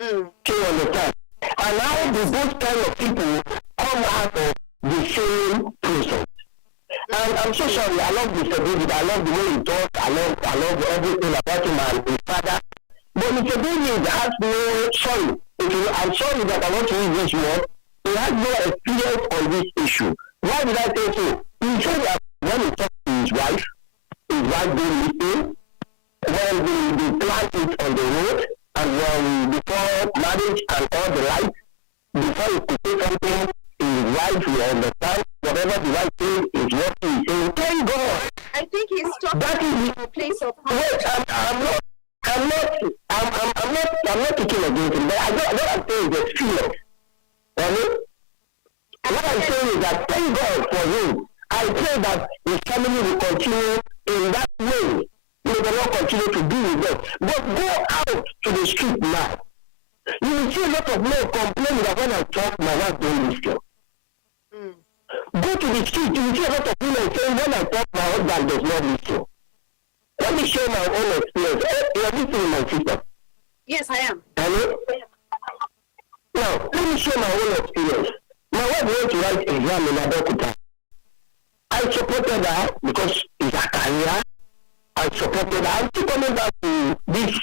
To understand. And now those kind of people come out of the same process. And I'm so sorry, I love Mr. David, I love the way he talks, I love everything about him and his father. But Mr. David has no, I'm sorry that I want to use this word, he has no experience on this issue. Why did I say so? He said that when he talks to his wife don't listen, when they plant it on the road, and when before marriage and all the life, before you could say something, his wife will understand whatever the wife says is what he is saying. Thank God. I think he's talking that is from a place of wait, I'm not taking against him, but what I'm saying is experience. What I'm saying is that thank God for him. I pray that his family will continue in that way. May the Lord continue to be with them. But go out to the street now. You will see a lot of men complaining that when I talk, my wife don't listen. Go to the street, you will see a lot of women saying when I talk, my husband does not listen. Let me share my own experience. You are listening, my sister? Yes, I am. Hello? Now, let me share my own experience. My wife went to write exam in Abeokuta. I supported her because it's a career. I supported her. I'm still coming back to this,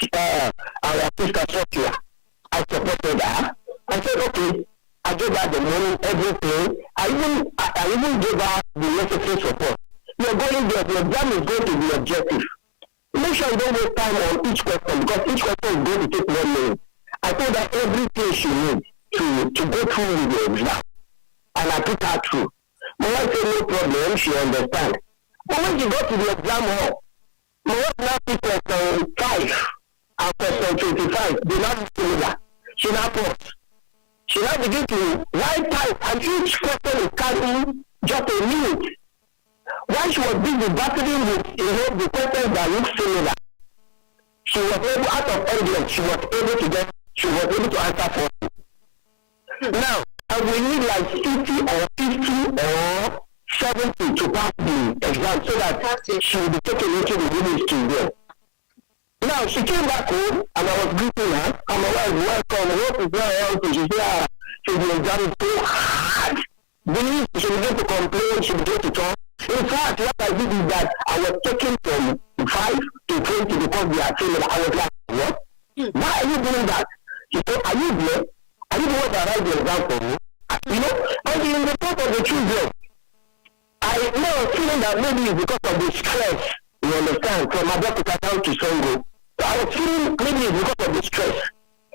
our sister Sophia. I supported her. I said, okay, I gave her the money, everything. I even gave her the necessary support. You're going there, the exam is going to be objective. Make sure you don't waste time on each question because each question is going to take 1 minute. I told her everything she needs to go through with the exam. And I put her through. My wife said no problem, she understands. But when she got to the exam hall, my wife now picked question 5 and question 25. They now be similar. She now paused. She now began to write type and each question is carrying just a minute. While she was busy battling with the questions that look similar, she was able, out of endurance, she was able to answer for it. Now, I will need like 50 or 50 or 70 to pass the exam so that she will be taken into the ministry there. Now, she came back home and I was greeting her, and my wife, welcome, what is going on? She said, the exam is so hard. Then she began to complain, she began to talk. In fact, what I did is that I was taken from 5 to 20 because they are similar. I was like, what? Why are you doing that? She said, are you there? Are you the one that write the exam for me? You know, and in the part of the children, I know feeling that maybe it's because of the stress, you understand, from Abeokuta down to Songo. So I was feeling maybe it's because of the stress.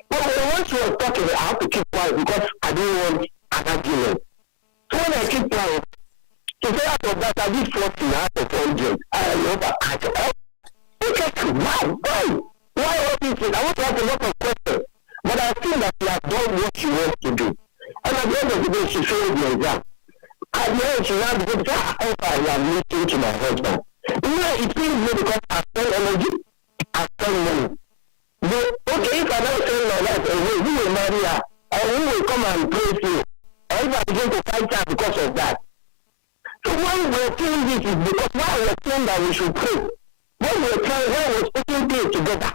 But when she was talking, I have to keep quiet because I didn't want an argument. So when I keep quiet, to say out of that, I did 40 out of 100. I know that I said, okay, why all these things? I want to ask a lot of questions. But I feel that she has done what she wants to do. And at the end of the day, she failed the exam. At the end, she now began to say, I am listening to my husband. You know, it feels me because I spend energy, I spend money. But, okay, if I don't send my life away, you will marry her, or we will come and praise you. Or if I begin to fight her because of that. So when we were saying this is because why we were saying that we should pray. When we were speaking things together,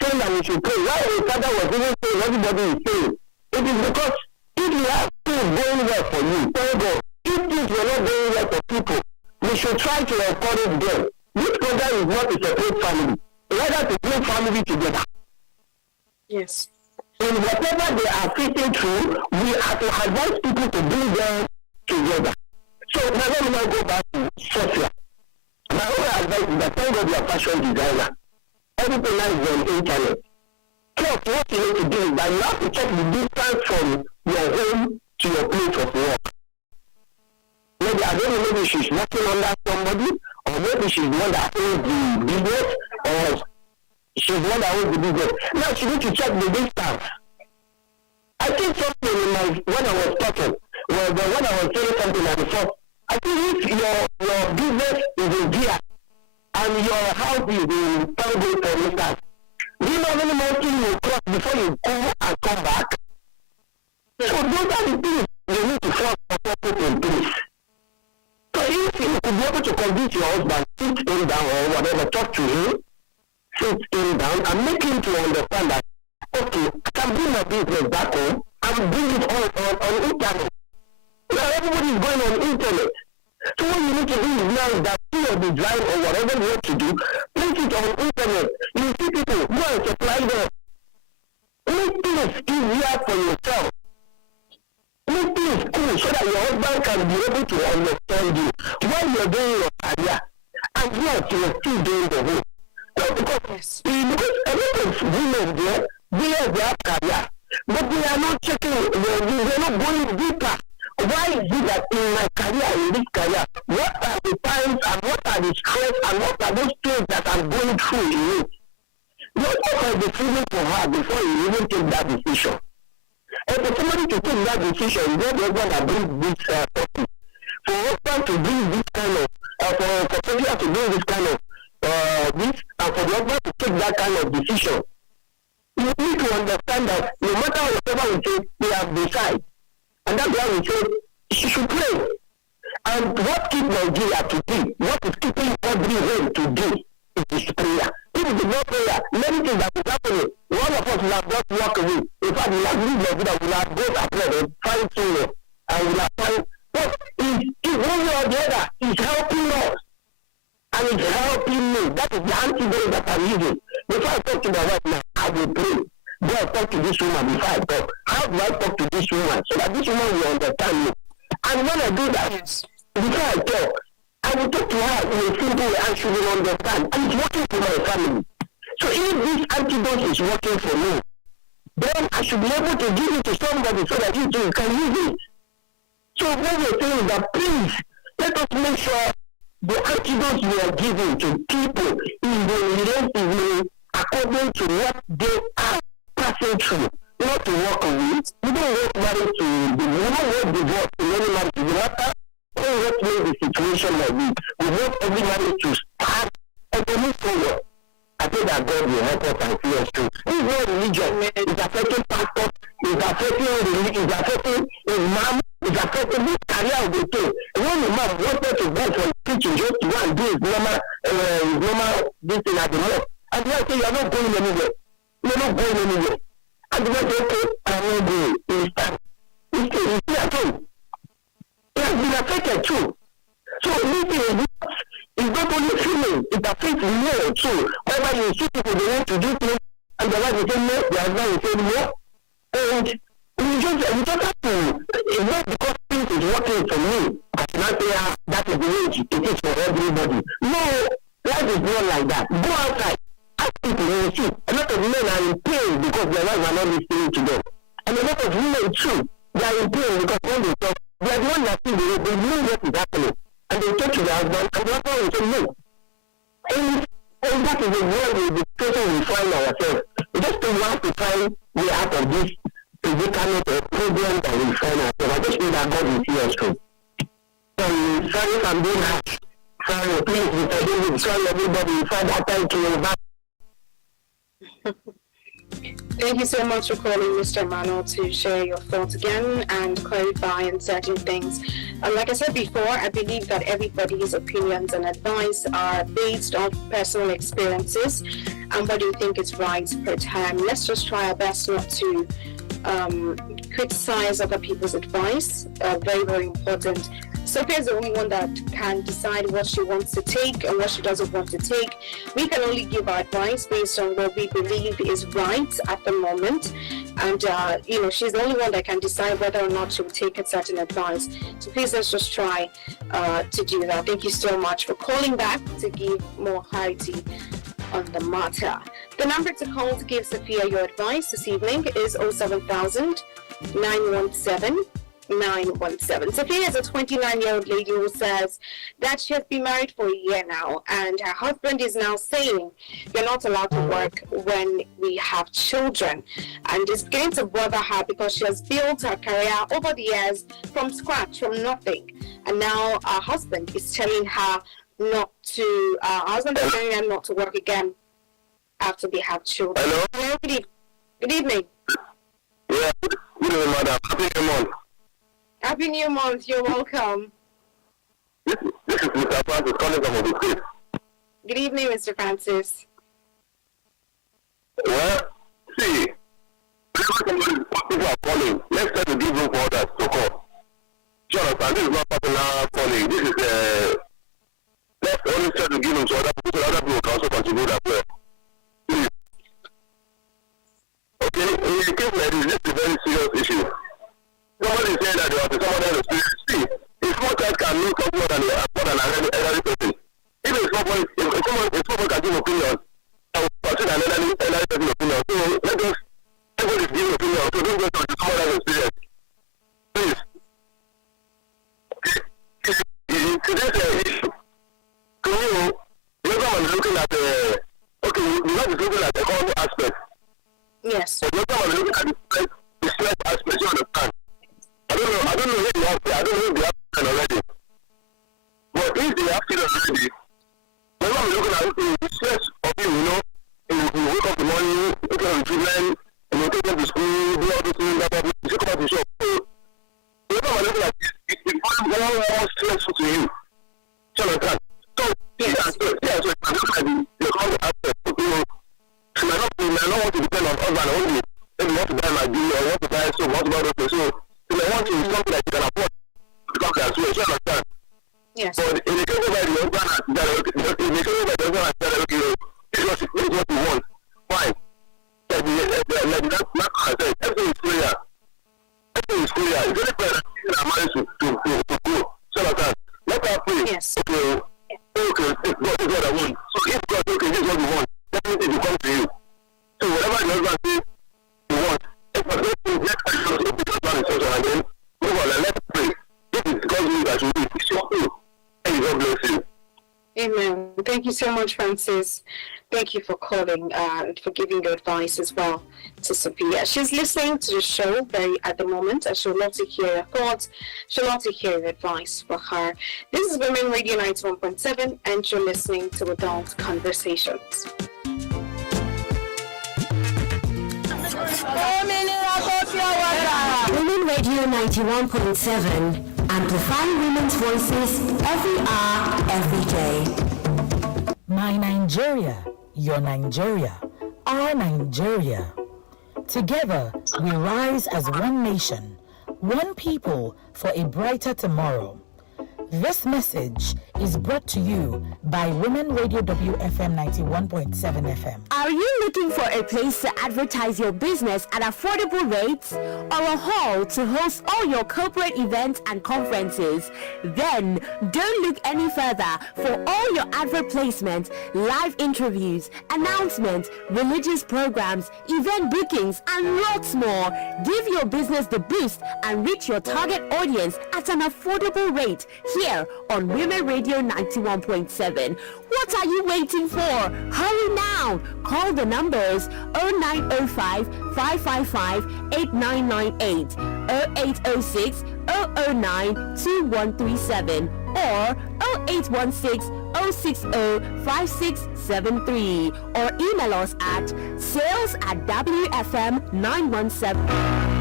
saying that we should pray, why our father was even saying everybody is saying, it is because if you have things going well for you, thank God. If things were not going well for people, we should try to encourage them. This program is not to separate family, rather to bring family together. Yes. In whatever they are facing through, we have to advise people to bring them together. So now let me now go back to Sophia. My own advice is that thank God you are fashion designer. Everything now is on the internet. Plus, what you need to do is that you have to check the distance from your home to your place of work. Maybe, I don't know, maybe she's working under somebody, or maybe she's the one that owns the business, or she's the one that owns the business. Now she needs to check the distance. I think something in when I was talking, when I was saying something like before, I think if your business is in Gia and your house is in Tango, for instance, do you know how many mountains you cross before you go and come back? So those are the things you need to first put in place. So if you could be able to convince your husband, sit him down or whatever, talk to him, sit him down and make him to understand that, okay, I can bring my business back home and bring it on internet. Now everybody is going on internet. So what you need to do is now is that see your design or whatever you want to do, place it on internet. You see people, go and supply them. Make things easier for yourself. Make things cool so that your husband can be able to understand you while you're doing your career. And yes, you're still doing the work. So because a lot of women there, they have their career, but they are not checking, they're not going deeper. Why is it that in my career, in this career, what are the times and what are the stress and what are those things that I'm going through in it? What are the feeling for her before you even take that decision? And for somebody to take that decision, you're the one that brings this topic. For husband to bring this kind of, for Sophia to bring this kind of, this, and for the husband to take that kind of decision, you need to understand that no matter whatever we say, they have decided. And that's why we say she should pray. And what keeps Nigeria today, what is keeping every home today, is prayer. If it is not prayer, many things that is happening. One of us will have just walked away. In fact, we will have lived Nigeria, we will have gone abroad and find children. And we will have found, but it's one way or the other, it's helping us. And it's helping me. That is the antidote that I'm using. Before I talk to my wife now, I will pray. God, talk to this woman before I talk. How do I talk to this woman so that this woman will understand me? And when I do that, before I talk, I will talk to her in a simple way and she will understand. And it's working for my family. So if this antidote is working for me, then I should be able to give it to somebody so that you too can use it. So what we're saying is that please, let us make sure the antidotes we are giving to people is relatively according to what they are passing through, not to walk away. We don't want marriage to be, we don't want divorce in any marriage. No matter what made the situation like this, we want every marriage to start and to move forward. I think that God will help us and see us through. This is not religion. It's affecting pastors, it's affecting religion, it's affecting imam, it's affecting this career of the thing. When the man wanted to go for teaching just to go and do his normal this thing at the mosque, and the man say, you're not going anywhere. You're not going anywhere. And the man say, okay, I'm not going. He's still at home. He has been affected too. So this thing is not only female, it affects male too. Whenever you see people, they want to do things, and the wife will say no, the husband will say no. And we just have to, it's not because things is working for me, I cannot say that is the way it is for everybody. No, life is not like that. Go outside, ask people, you will see, a lot of men are in pain because their wives are not listening to them. And a lot of women too, they are in pain because when they talk, they are the ones that see they know what is happening. And they talk to the husband, and the husband will say no. And that is the world, the situation we find ourselves. We just don't want to find way out of this predicament or problem that we find ourselves. I just think that God will see us through. Sorry if I'm doing that. Sorry, please, Mr. David, sorry everybody, we find that time to you back. Thank you so much for calling, Mr. Manuel, to share your thoughts again and clarify on certain things. Like I said before, I believe that everybody's opinions and advice are based on personal experiences and what do you think is right per time. Let's just try our best not to criticize other people's advice. Very, very important. Sophia is the only one that can decide what she wants to take and what she doesn't want to take. We can only give our advice based on what we believe is right at the moment. And, she's the only one that can decide whether or not she will take a certain advice. So please, let's just try to do that. Thank you so much for calling back to give more clarity on the matter. The number to call to give Sophia your advice this evening is 07000 917 917. Sophia is a 29-year-old lady who says that she has been married for a year now, and her husband is now saying you're not allowed to work when we have children, and it's going to bother her because she has built her career over the years from scratch, from nothing, and now her husband is telling her not to. Is telling her not to work again after they have children. Hello. Good evening. Yeah. Good evening, madam. Happy New Month. Happy New Month. You're welcome. This is Mr. Francis calling from the state. Good evening, Mr. Francis. Well, see, people are calling. Let's try to give room for others to call. You understand? This is not personal calling. This is let's only try to give room to other people so other people can also contribute as well. Please. Okay, in a case like this, this is a very serious issue. Somebody is saying that there was someone else experience. See, if small child can know something more than an elderly person, if someone can give opinion, I will consider an elderly person's opinion. So let us everybody give opinion. So don't go to someone else's experience. Please. In today's issue, to you, the other one is looking at the not looking at the economic aspect. Yes. The other one is looking at the stress aspect. You understand? I don't know if they have children already. But if they have children already, whenever we're looking at the stress of you, you wake up in the morning, take care of the children, take them to school, do all those things, you come out to shop. So whenever we're looking at it, it's one more stress blessful to you. So like that. So yeah, so I'm just like the whole aspect. She might not want to depend on husband only. Maybe want to buy my bill or want to buy so want to buy those things. So you may want to something that you can afford to come there. So you understand. Yes. But in the case of the husband and the this is what you want. Fine. Like that's I said. Everything is clear. Everything is clear. It's very clear that you are married to go. So like that. Let her pray. Yes. Okay. God is what I want. So if God okay, this is what you want, definitely will come to you. So whatever the husband says you want, if I don't let her just put down the social and then move on and let her pray. If it's God's will that you do, it's your will. And God bless you. Amen. Thank you so much, Francis. Thank you for calling and for giving your advice as well to Sophia. She's listening to the show at the moment, and she'll love to hear your thoughts. She'll love to hear your advice for her. This is Women Radio 91.7, and you're listening to Adult Conversations. Women Radio 91.7, amplifying women's voices every hour, every day. My Nigeria, your Nigeria, our Nigeria. Together, we rise as one nation, one people for a brighter tomorrow. This message is brought to you by Women Radio WFM 91.7 FM. Are you looking for a place to advertise your business at affordable rates or a hall to host all your corporate events and conferences? Then don't look any further for all your advert placements, live interviews, announcements, religious programs, event bookings, and lots more. Give your business the boost and reach your target audience at an affordable rate here on Women Radio 91.7. What are you waiting for? Hurry now! Call the numbers 0905 555 8998, 0806 009 2137, or 0816 060 5673, or email us at sales@wfm917.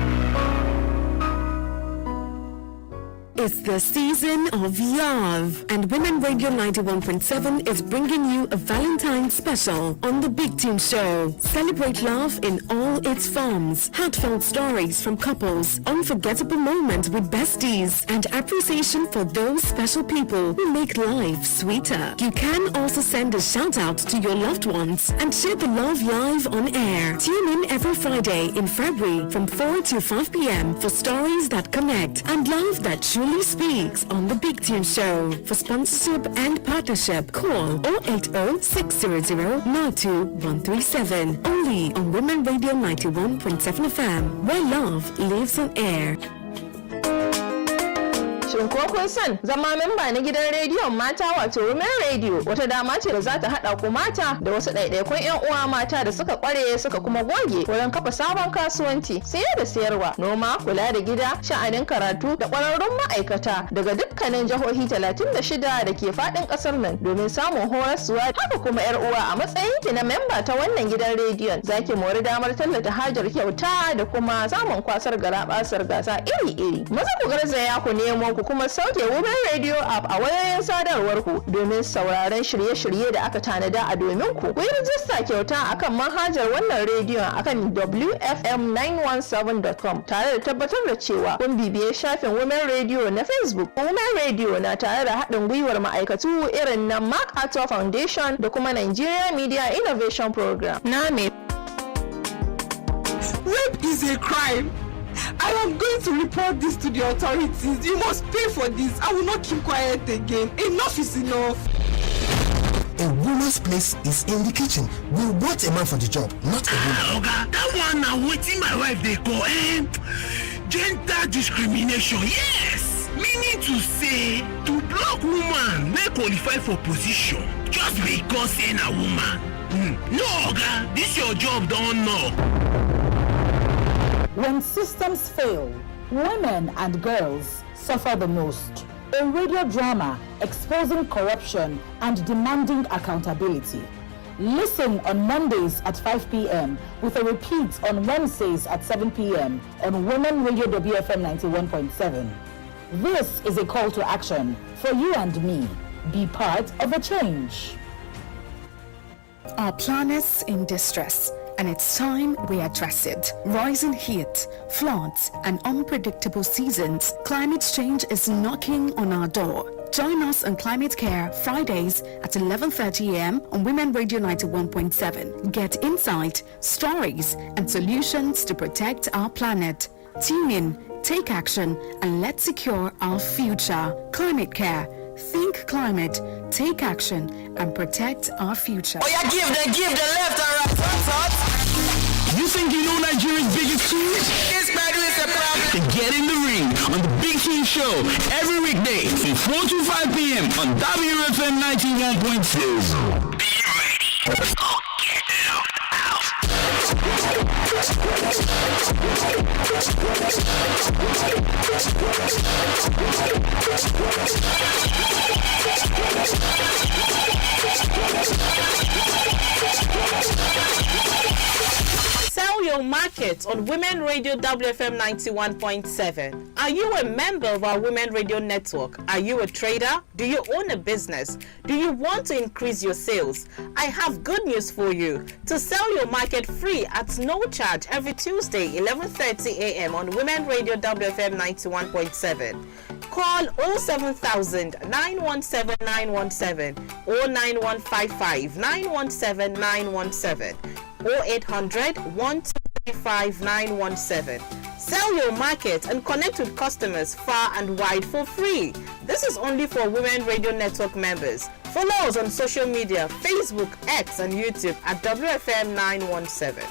It's the season of love, and Women Radio 91.7 is bringing you a Valentine's special on the Big Team Show. Celebrate love in all its forms. Heartfelt stories from couples, unforgettable moments with besties, and appreciation for those special people who make life sweeter. You can also send a shout out to your loved ones and share the love live on air. Tune in every Friday in February from 4 to 5 p.m. for stories that connect and love that truly speaks on the Big Team Show. For sponsorship and partnership, call 080-600-92137. Only on Women Radio 91.7 FM, where love lives on air. Shin ko kun san zama memba na gidan rediyon mata wato Women Radio wata dama ce da za ta haɗa ku mata da wasu ɗaiɗaikun 'yan uwa mata da suka ƙware suka kuma goge wurin kafa sabon kasuwanci, siye da sayarwa, noma, kula da gida, sha'anin karatu da ƙwararrun ma'aikata daga dukkanin jihohi 36 da ke faɗin ƙasar nan domin samun horaswa. Haka kuma 'yar uwa a matsayin ki na memba ta wannan gidan rediyon zaki mori damar tallata hajar kyauta da kuma samun kwasar garabasar gasa iri-iri. Maza ku garzaya ku nemo ku kuma sauke Women Radio app a wayoyin sadarwar ku domin sauraron shirye-shirye da aka tanada a domin ku. Ku yi rijista kyauta akan manhajar wannan rediyon akan wfm917.com tare da tabbatar da cewa kun bibiye shafin Women Radio na Facebook. Women Radio na tare da haɗin gwiwar ma'aikatu irin na MacArthur Foundation da kuma Nigeria Media Innovation Program. Rape is a crime. I am going to report this to the authorities. You must pay for this. I will not keep quiet again. Enough is enough. A woman's place is in the kitchen. We want a man for the job, not a woman. Oga, that one now waiting my wife they call gender discrimination. Yes, meaning to say to block woman may qualify for position just because saying a woman. No, Oga, this your job don't know. When systems fail, women and girls suffer the most. A radio drama exposing corruption and demanding accountability. Listen on Mondays at 5 p.m. with a repeat on Wednesdays at 7 p.m. on Women Radio WFM 91.7. This is a call to action for you and me. Be part of a change. Our planet's in distress, and it's time we address it. Rising heat, floods, and unpredictable seasons, climate change is knocking on our door. Join us on Climate Care Fridays at 11:30 a.m. on Women Radio 91.7. Get insight, stories, and solutions to protect our planet. Tune in, take action, and let's secure our future. Climate Care. Think climate, take action, and protect our future. Oh, yeah, give the left and right. You think you know Nigeria's biggest tunes? This battle is a problem. To get in the ring on the Big Team Show every weekday from 4 to 5 p.m. on WFM 91.6. Be ready. Oh, get out. Sell your market on Women Radio WFM 91.7. Are you a member of our Women Radio network? Are you a trader? Do you own a business? Do you want to increase your sales? I have good news for you. To sell your market free at no charge every Tuesday 11:30 a.m. on Women Radio WFM 91.7. Call 07000 917 917 or 9155 917 917 or 800 125 917. Sell your market and connect with customers far and wide for free. This is only for Women Radio Network members. Follow us on social media, Facebook, X, and YouTube at WFM 917.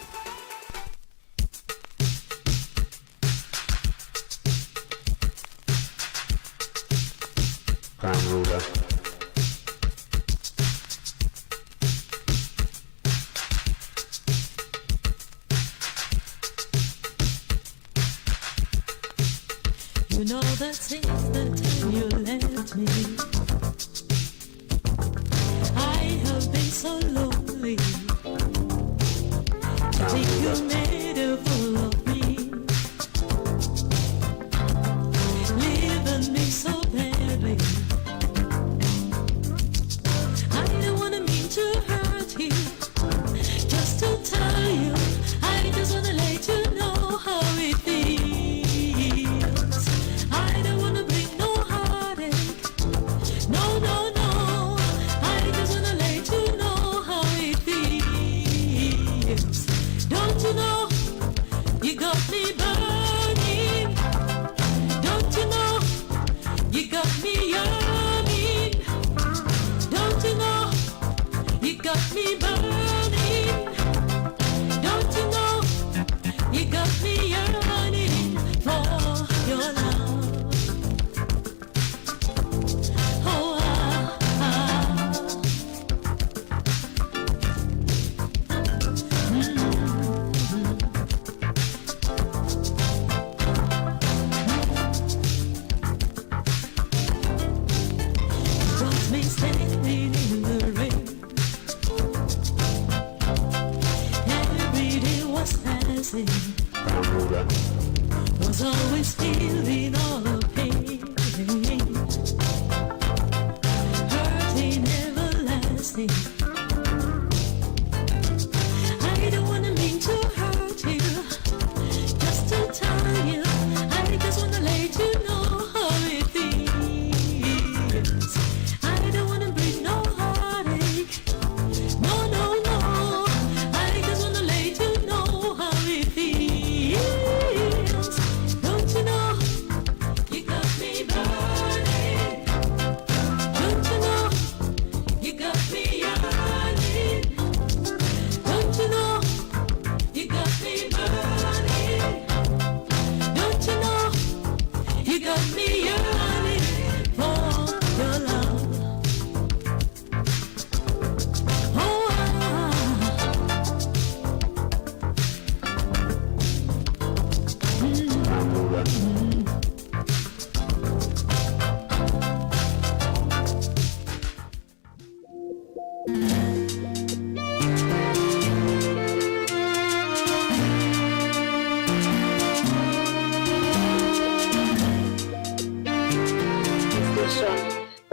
You know that since the time you left me, I have been so lonely. I think you made a fool of me, leaving me so badly. I don't wanna mean to hurt you, just to tell you, I just wanna let you know how it feels. I don't wanna bring no heartache, no, no, no. I just wanna let you know how it feels. Don't you know, you got me burning. Don't you know, you got me yearning. Don't you know, you got me burning. Don't you know, you got me yearning for your love. Oh, brought me standing in the rain. Every day was passing, was always feeling all the pain, hurting everlasting. I don't wanna mean to hurt you, just to tell you, I just wanna let you know how it feels. I don't wanna bring no heartache, no, no, no. I just wanna let you know how it feels. Don't you know, you got me burning. Don't you know, you got me yearning. Don't you know, you got me burning. Don't you know, you got me yearning for your love. Oh,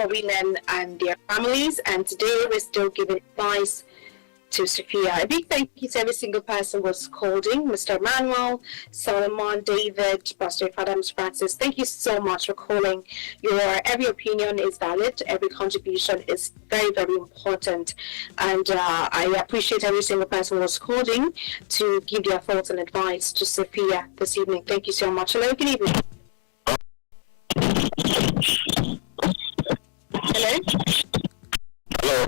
for women and their families. And today we're still giving advice to Sophia. A big thank you to every single person who was called in. Mr. Manuel, Solomon, David, Pastor Adams Francis. Thank you so much for calling. Every opinion is valid. Every contribution is very, very important. And I appreciate every single person who was called in to give their thoughts and advice to Sophia this evening. Thank you so much. Hello, good evening. Hello? Hello.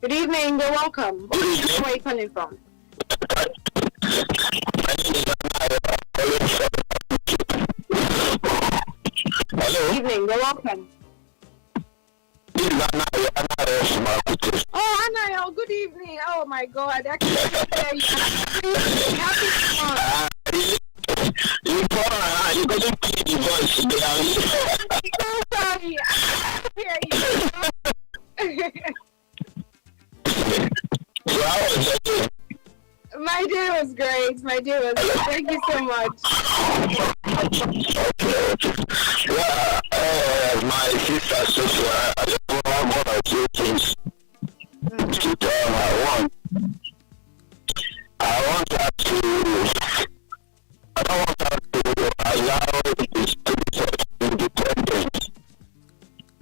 Good evening, you're welcome. Where are you calling from? Hello. Good evening, you're welcome. Oh, Anna, good evening. Oh my God, I can't hear you. Happy month. You couldn't keep the voice today. Oh, sorry, I can't hear you. So how was your day? My day was great. Thank you so much. Yeah, my sister Sophia, I just want one or two things to tell her. One, I don't want her to allow the spirit of independence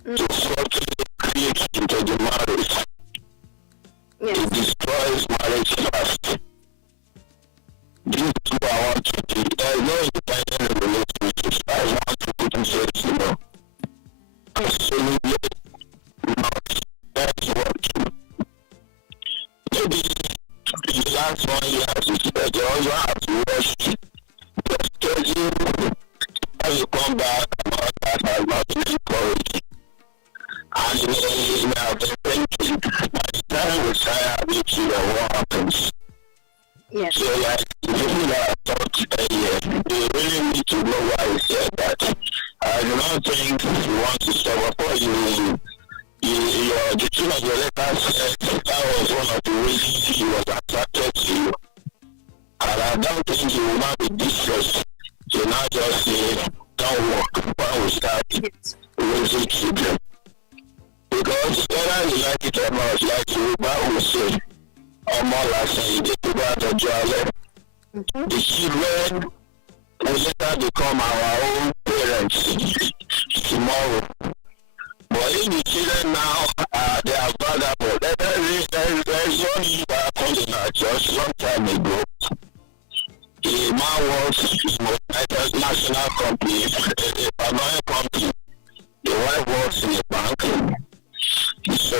to subtly creep into the marriage. It destroys marriage fast. This is what I want to do. There is no independent relationships. I want to put in place, absolutely not. That's what. Maybe in the last 1 year, you also have to rush your schedule. When you come back, that has not been encouraged. And you may have been thinking, by the time we try out with you, what happens? Yes. So, like, the people that I talked earlier, they really need to know why he said that. I do not think you want to stop. Of course, the tune of your letter said that was one of the reasons he was attracted to you. And I don't think you will not be distressed to not just say, don't work when we start raising children. Because whether you like it or not, like Yoruba will say, or more like saying, the children will later become our own parents tomorrow. But if the children now they are vulnerable, there is one issue that happened in our church long time ago. The man works in a national company, a American company. The wife works in a bank. So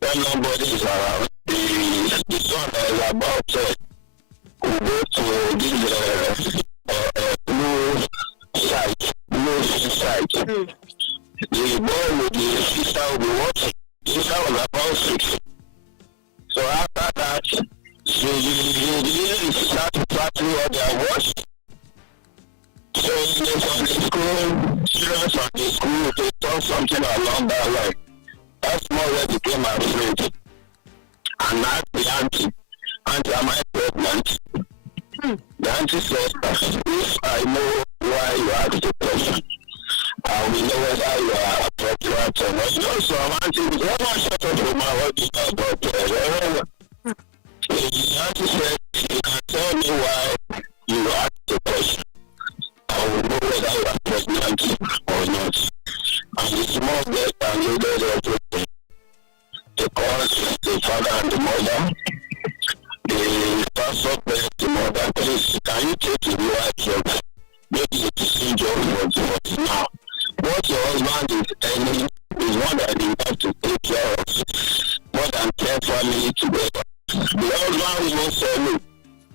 when nobody is around, the son that is about to go to this blue site. The boy with the sister will be watching. The sister was about 6. So after that, the start practicing what they are watching. So from the school, children from the school, they talk something along that line. That's more where they became afraid. And not the auntie. Auntie, am I pregnant? The auntie says, if I know why you asked the question, I will know whether you are appropriate or not. You know, some auntie, they don't shut up for my what you know about the auntie said, you can tell me why you asked the question. I will know whether you are pregnant or not. And the small girl downloaded everything. Because the father and the mother, the pastor prayed the mother, please, can you take the wife job? Maybe the procedure for now. What your husband is earning is one that you have to take care of. More than 10 families together. The husband will say, look,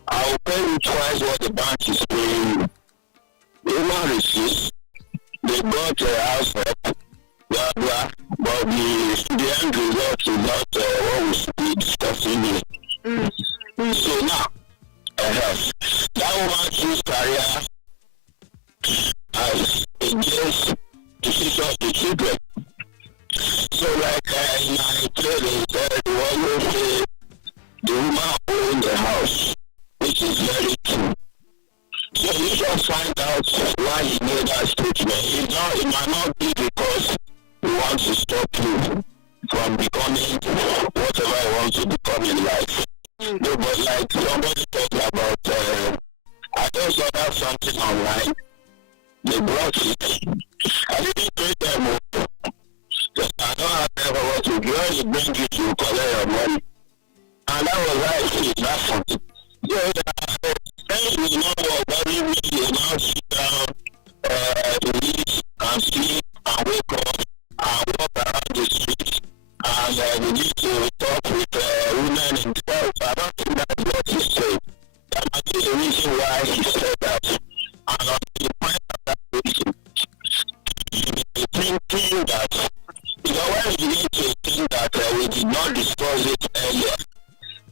I will pay you twice what the bank is paying you. The woman received, they brought a house up, blah blah, but the end result is not what we should be discussing here. So now, that woman choose career as against the future of the children. So like in my training, the one who say the woman owned the house, which is very true. So you just find out why he made that statement. It might not be because he wants to stop you from becoming whatever he wants to become in life. No, but like somebody talked about, I just ordered something online. They brought it. I didn't pay them more. Because I don't have ever what to do. Only bring it to collect your money. And that was how I feel. That's something. So things will not work. But if you now sit down, eat and sleep and wake up and walk around the streets and we need to talk with women in themselves. I don't think that's what he said. That might be the reason why he said that. And on the point of that reason, you be thinking that, you know, when you begin to think that we did not discuss it earlier,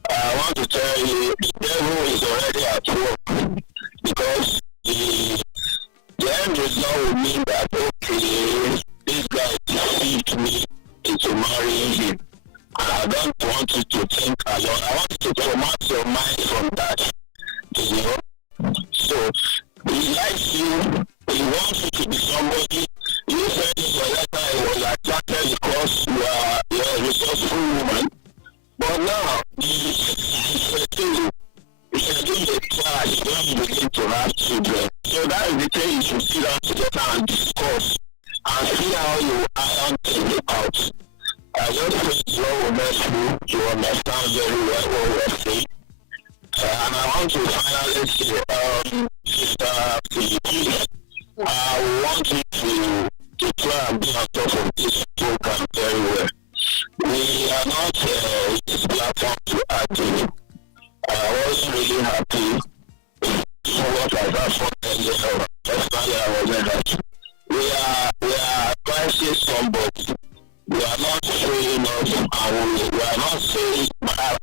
I want to tell you, the devil is already at work, because the end result will mean that, okay, this guy deceived me into marrying him. And I don't want you to think alone. I want you to format your mind from that. You know? So, he likes you, he wants you to be somebody. You said in your letter it was attracted because you are a resourceful woman. But now, he's a clash when you begin to have children. So that is the thing you should sit down together and discuss and see how you iron things out. I just think the Lord will bless you. You understand very well what we're saying. And I want to finally say, Sister Philippines, I want you to try and be on top of this program very well. We are not this platform to argue. I wasn't really happy with what I got from earlier. Personally, I wasn't happy. We are advising somebody. We are not saying us, and we are not saying,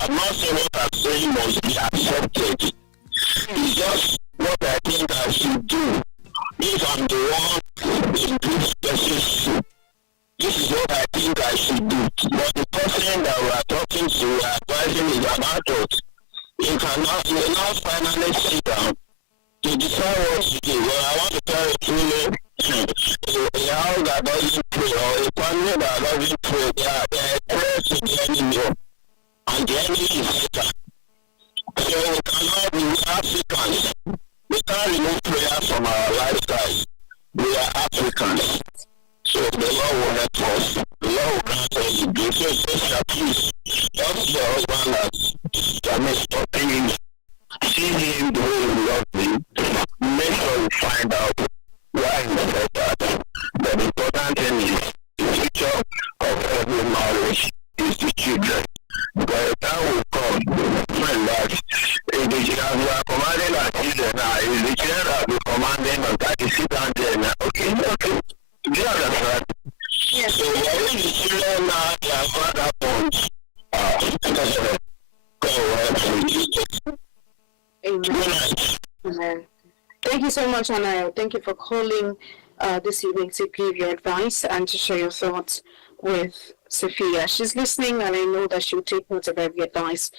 I'm not saying what I'm saying must be accepted. It's just what I think I should do. If I'm the one in this position, this is what I think I should do. But the person that we are talking to, we are advising is an adult. You will not finally sit down to decide what to do. Well, I want to tell you truly, a house that doesn't pray or a family that doesn't pray, they are prayers to the enemy, and the enemy is Satan. So we cannot be Africans. We can't remove prayer from our lifestyle. We are Africans. So the Lord will help us. The Lord will grant us the grace. So Sophia, please, don't your husband as stopping him. See him the way he loves him. Make sure you find out why he said that. The important thing is the future of every marriage is the children. Because the time will come when that if the children are commanding our children now, if the children are commanding us, that is sit down there now. Okay. Do you understand? Yes. So when the children now, their father wants, go ahead. Amen. Amen. Thank you so much, Anna. Thank you for calling this evening to give your advice and to share your thoughts with Sophia. She's listening, and I know that she'll take note of every advice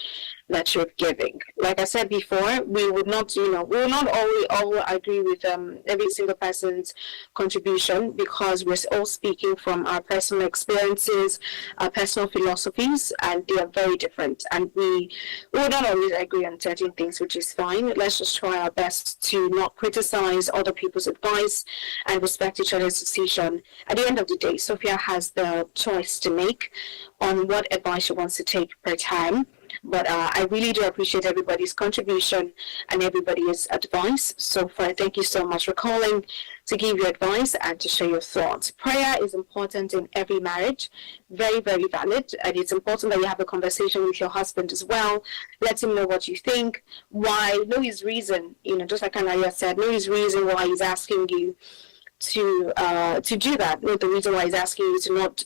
that you're giving. Like I said before, we will not always agree with every single person's contribution, because we're all speaking from our personal experiences, our personal philosophies, and they are very different. And we will not always agree on certain things, which is fine. Let's just try our best to not criticize other people's advice and respect each other's decision. At the end of the day, Sophia has the choice to make on what advice she wants to take per time. But I really do appreciate everybody's contribution and everybody's advice. So far, thank you so much for calling to give your advice and to share your thoughts. Prayer is important in every marriage, very, very valid. And it's important that you have a conversation with your husband as well. Let him know what you think, why, know his reason, just like Anaya said, know his reason why he's asking you to do that. Not the reason why he's asking you to not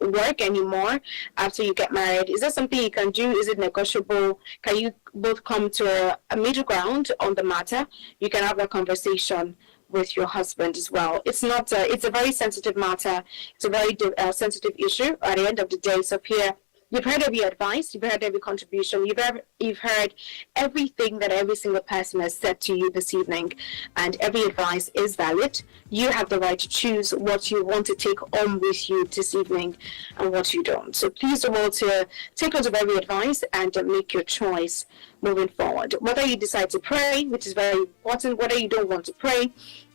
work anymore after you get married. Is that something you can do? Is it negotiable? Can you both come to a middle ground on the matter? You can have that conversation with your husband as well. It's a very sensitive matter. It's a very sensitive issue. At the end of the day, Sophia You've heard every advice, you've heard every contribution, you've heard everything that every single person has said to you this evening, and every advice is valid. You have the right to choose what you want to take home with you this evening and what you don't. So please do well to take note of every advice and make your choice moving forward. Whether you decide to pray, which is very important, whether you don't want to pray,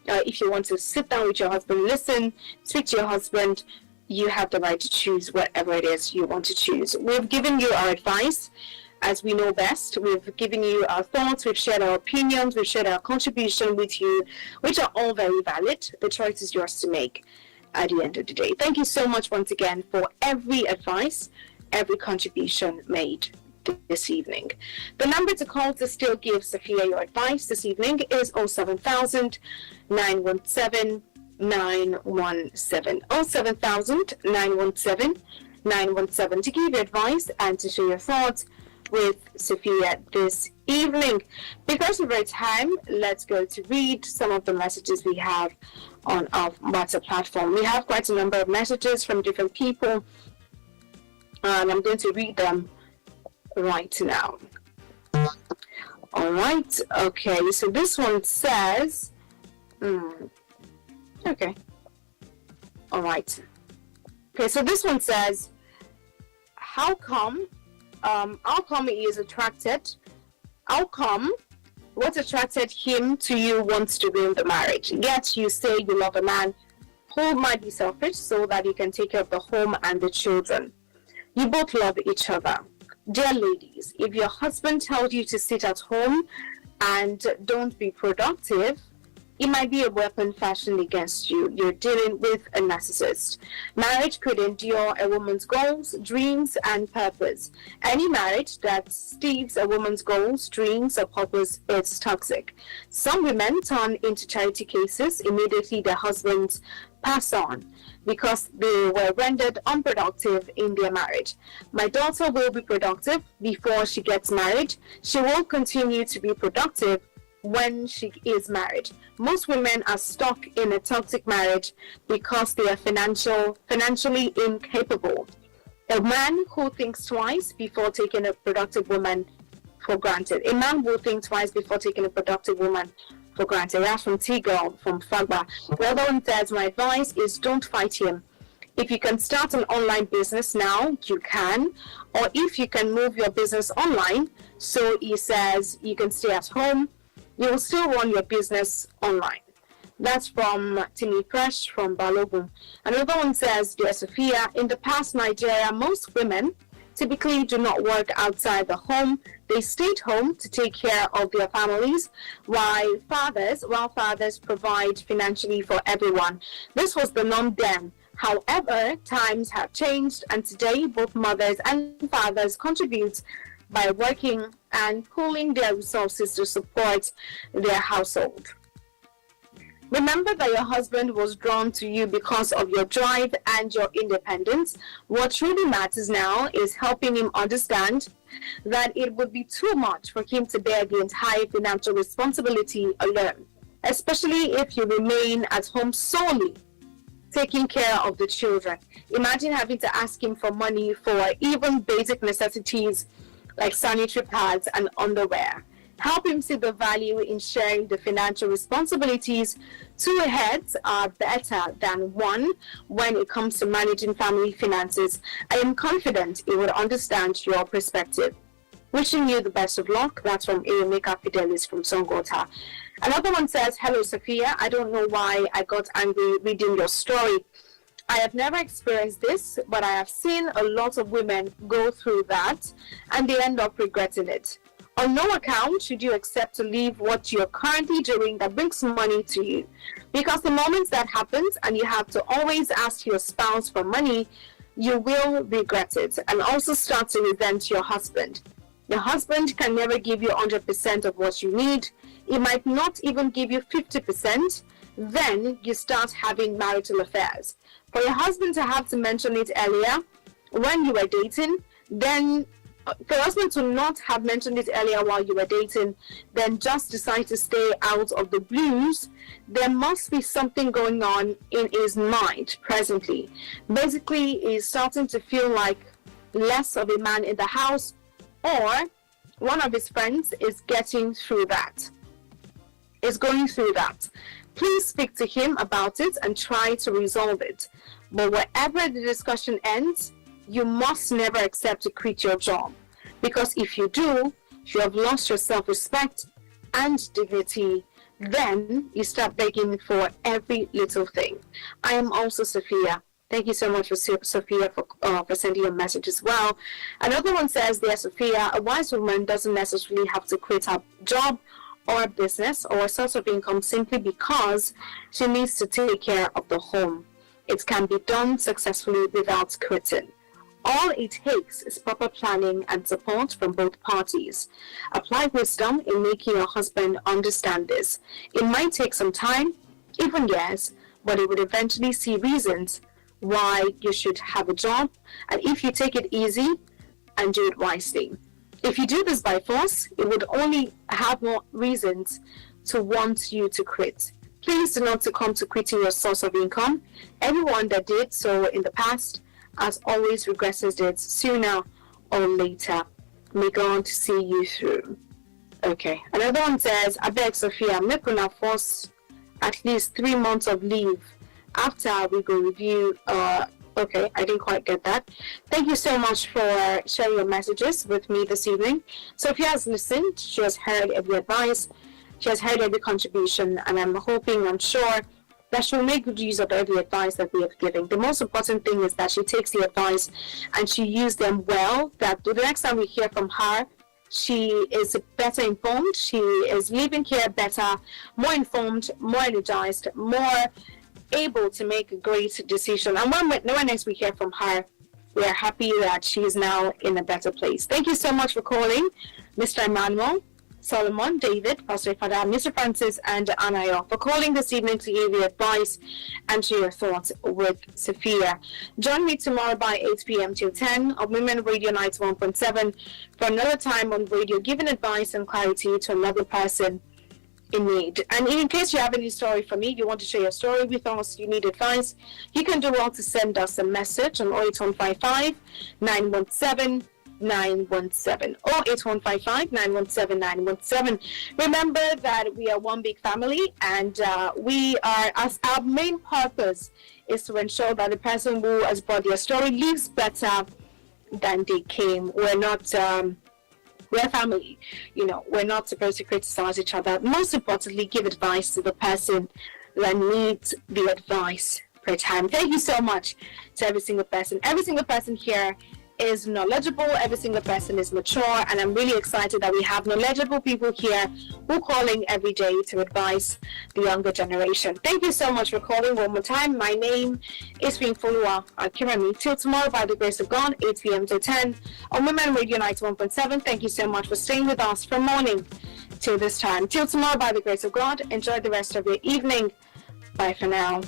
if you want to sit down with your husband, listen, speak to your husband, you have the right to choose whatever it is you want to choose. We've given you our advice as we know best. We've given you our thoughts, we've shared our opinions, we've shared our contribution with you, which are all very valid. The choice is yours to make at the end of the day. Thank you so much once again for every advice, every contribution made this evening. The number to call to still give Sophia your advice this evening is 07000 917 917 07000 917 917 to give your advice and to share your thoughts with Sophia this evening. Because of our time, let's go to read some of the messages we have on our WhatsApp platform. We have quite a number of messages from different people, and I'm going to read them right now. All right, okay, so this one says, okay. All right. Okay, so this one says, how come he is attracted? How come what attracted him to you wants to ruin the marriage? Yet you say you love a man who might be selfish so that he can take care of the home and the children. You both love each other. Dear ladies, if your husband tells you to sit at home and don't be productive, it might be a weapon fashioned against you. You're dealing with a narcissist. Marriage could endure a woman's goals, dreams, and purpose. Any marriage that steals a woman's goals, dreams, or purpose is toxic. Some women turn into charity cases immediately their husbands pass on because they were rendered unproductive in their marriage. My daughter will be productive before she gets married. She will continue to be productive when she is married. Most women are stuck in a toxic marriage because they are financially incapable. A man who thinks twice before taking a productive woman for granted. A man will think twice before taking a productive woman for granted. That's from T-Girl from Fagba. The other one says, my advice is don't fight him. If you can start an online business now, you can. Or if you can move your business online, so he says you can stay at home, you will still run your business online. That's from Timmy Presh from Balogun. Another one says, dear Sophia, in the past Nigeria, most women typically do not work outside the home. They stayed home to take care of their families while fathers provide financially for everyone. This was the norm then. However, times have changed, and today both mothers and fathers contribute by working and pooling their resources to support their household. Remember that your husband was drawn to you because of your drive and your independence. What truly matters now is helping him understand that it would be too much for him to bear the entire financial responsibility alone, especially if you remain at home solely taking care of the children. Imagine having to ask him for money for even basic necessities like sanitary pads and underwear. Help him see the value in sharing the financial responsibilities. Two heads are better than one when it comes to managing family finances. I am confident he would understand your perspective. Wishing you the best of luck. That's from Eremeka Fidelis from Songota. Another one says, hello Sophia, I don't know why I got angry reading your story. I have never experienced this, but I have seen a lot of women go through that and they end up regretting it. On no account should you accept to leave what you're currently doing that brings money to you. Because the moment that happens and you have to always ask your spouse for money, you will regret it and also start to resent your husband. Your husband can never give you 100% of what you need. He might not even give you 50%. Then you start having marital affairs. For your husband to have to mention it earlier when you were dating, then for your husband to not have mentioned it earlier while you were dating, then just decide to stay out of the blues, there must be something going on in his mind presently. Basically, he's starting to feel like less of a man in the house, or one of his friends is going through that. Please speak to him about it and try to resolve it. But wherever the discussion ends, you must never accept to quit your job. Because if you do, you have lost your self-respect and dignity. Then you start begging for every little thing. I am also Sophia. Thank you so much for Sophia for sending a message as well. Another one says, dear Sophia, a wise woman doesn't necessarily have to quit her job or a business or a source of income simply because she needs to take care of the home. It can be done successfully without quitting. All it takes is proper planning and support from both parties. Apply wisdom in making your husband understand this. It might take some time, even years, but he would eventually see reasons why you should have a job, and if you take it easy and do it wisely. If you do this by force, it would only have more reasons to want you to quit. Please do not succumb to quitting your source of income. Everyone that did so in the past has always regretted it sooner or later. May God see you through. Okay, another one says, I beg Sophia, make una force at least 3 months of leave after we go review. Okay, I didn't quite get that. Thank you so much for sharing your messages with me this evening. Sophia has listened. She has heard every advice. She has heard every contribution, and I'm sure that she'll make good use of every advice that we have given. The most important thing is that she takes the advice and she uses them well, that the next time we hear from her, she is better informed, she is leaving here better, more informed, more energized, more able to make a great decision. And when next we hear from her, we are happy that she is now in a better place. Thank you so much for calling, Mr. Emmanuel, Solomon, David, Pastor Father, Mr. Francis, and Anayo, for calling this evening to give you advice and share your thoughts with Sophia. Join me tomorrow by 8 p.m. till 10 on Women Radio 91.7 for another time on radio, giving advice and clarity to another person in need. And in case you have any story for me, you want to share your story with us, you need advice, you can do well to send us a message on 08155 917 917 08155 917 917. Remember that we are one big family, and we are, as our main purpose is to ensure that the person who has brought their story lives better than they came. We're family, we're not supposed to criticize each other. Most importantly, give advice to the person that needs the advice per time. Thank you so much to every single person. Every single person here is knowledgeable, every single person is mature, and I'm really excited that we have knowledgeable people here who are calling every day to advise the younger generation. Thank you so much for calling one more time. My name is Finfolua Akirami. Till tomorrow, by the grace of God, 8 p.m. to 10 on Women Radio 91.7. Thank you so much for staying with us from morning till this time. Till tomorrow, by the grace of God, enjoy the rest of your evening. Bye for now.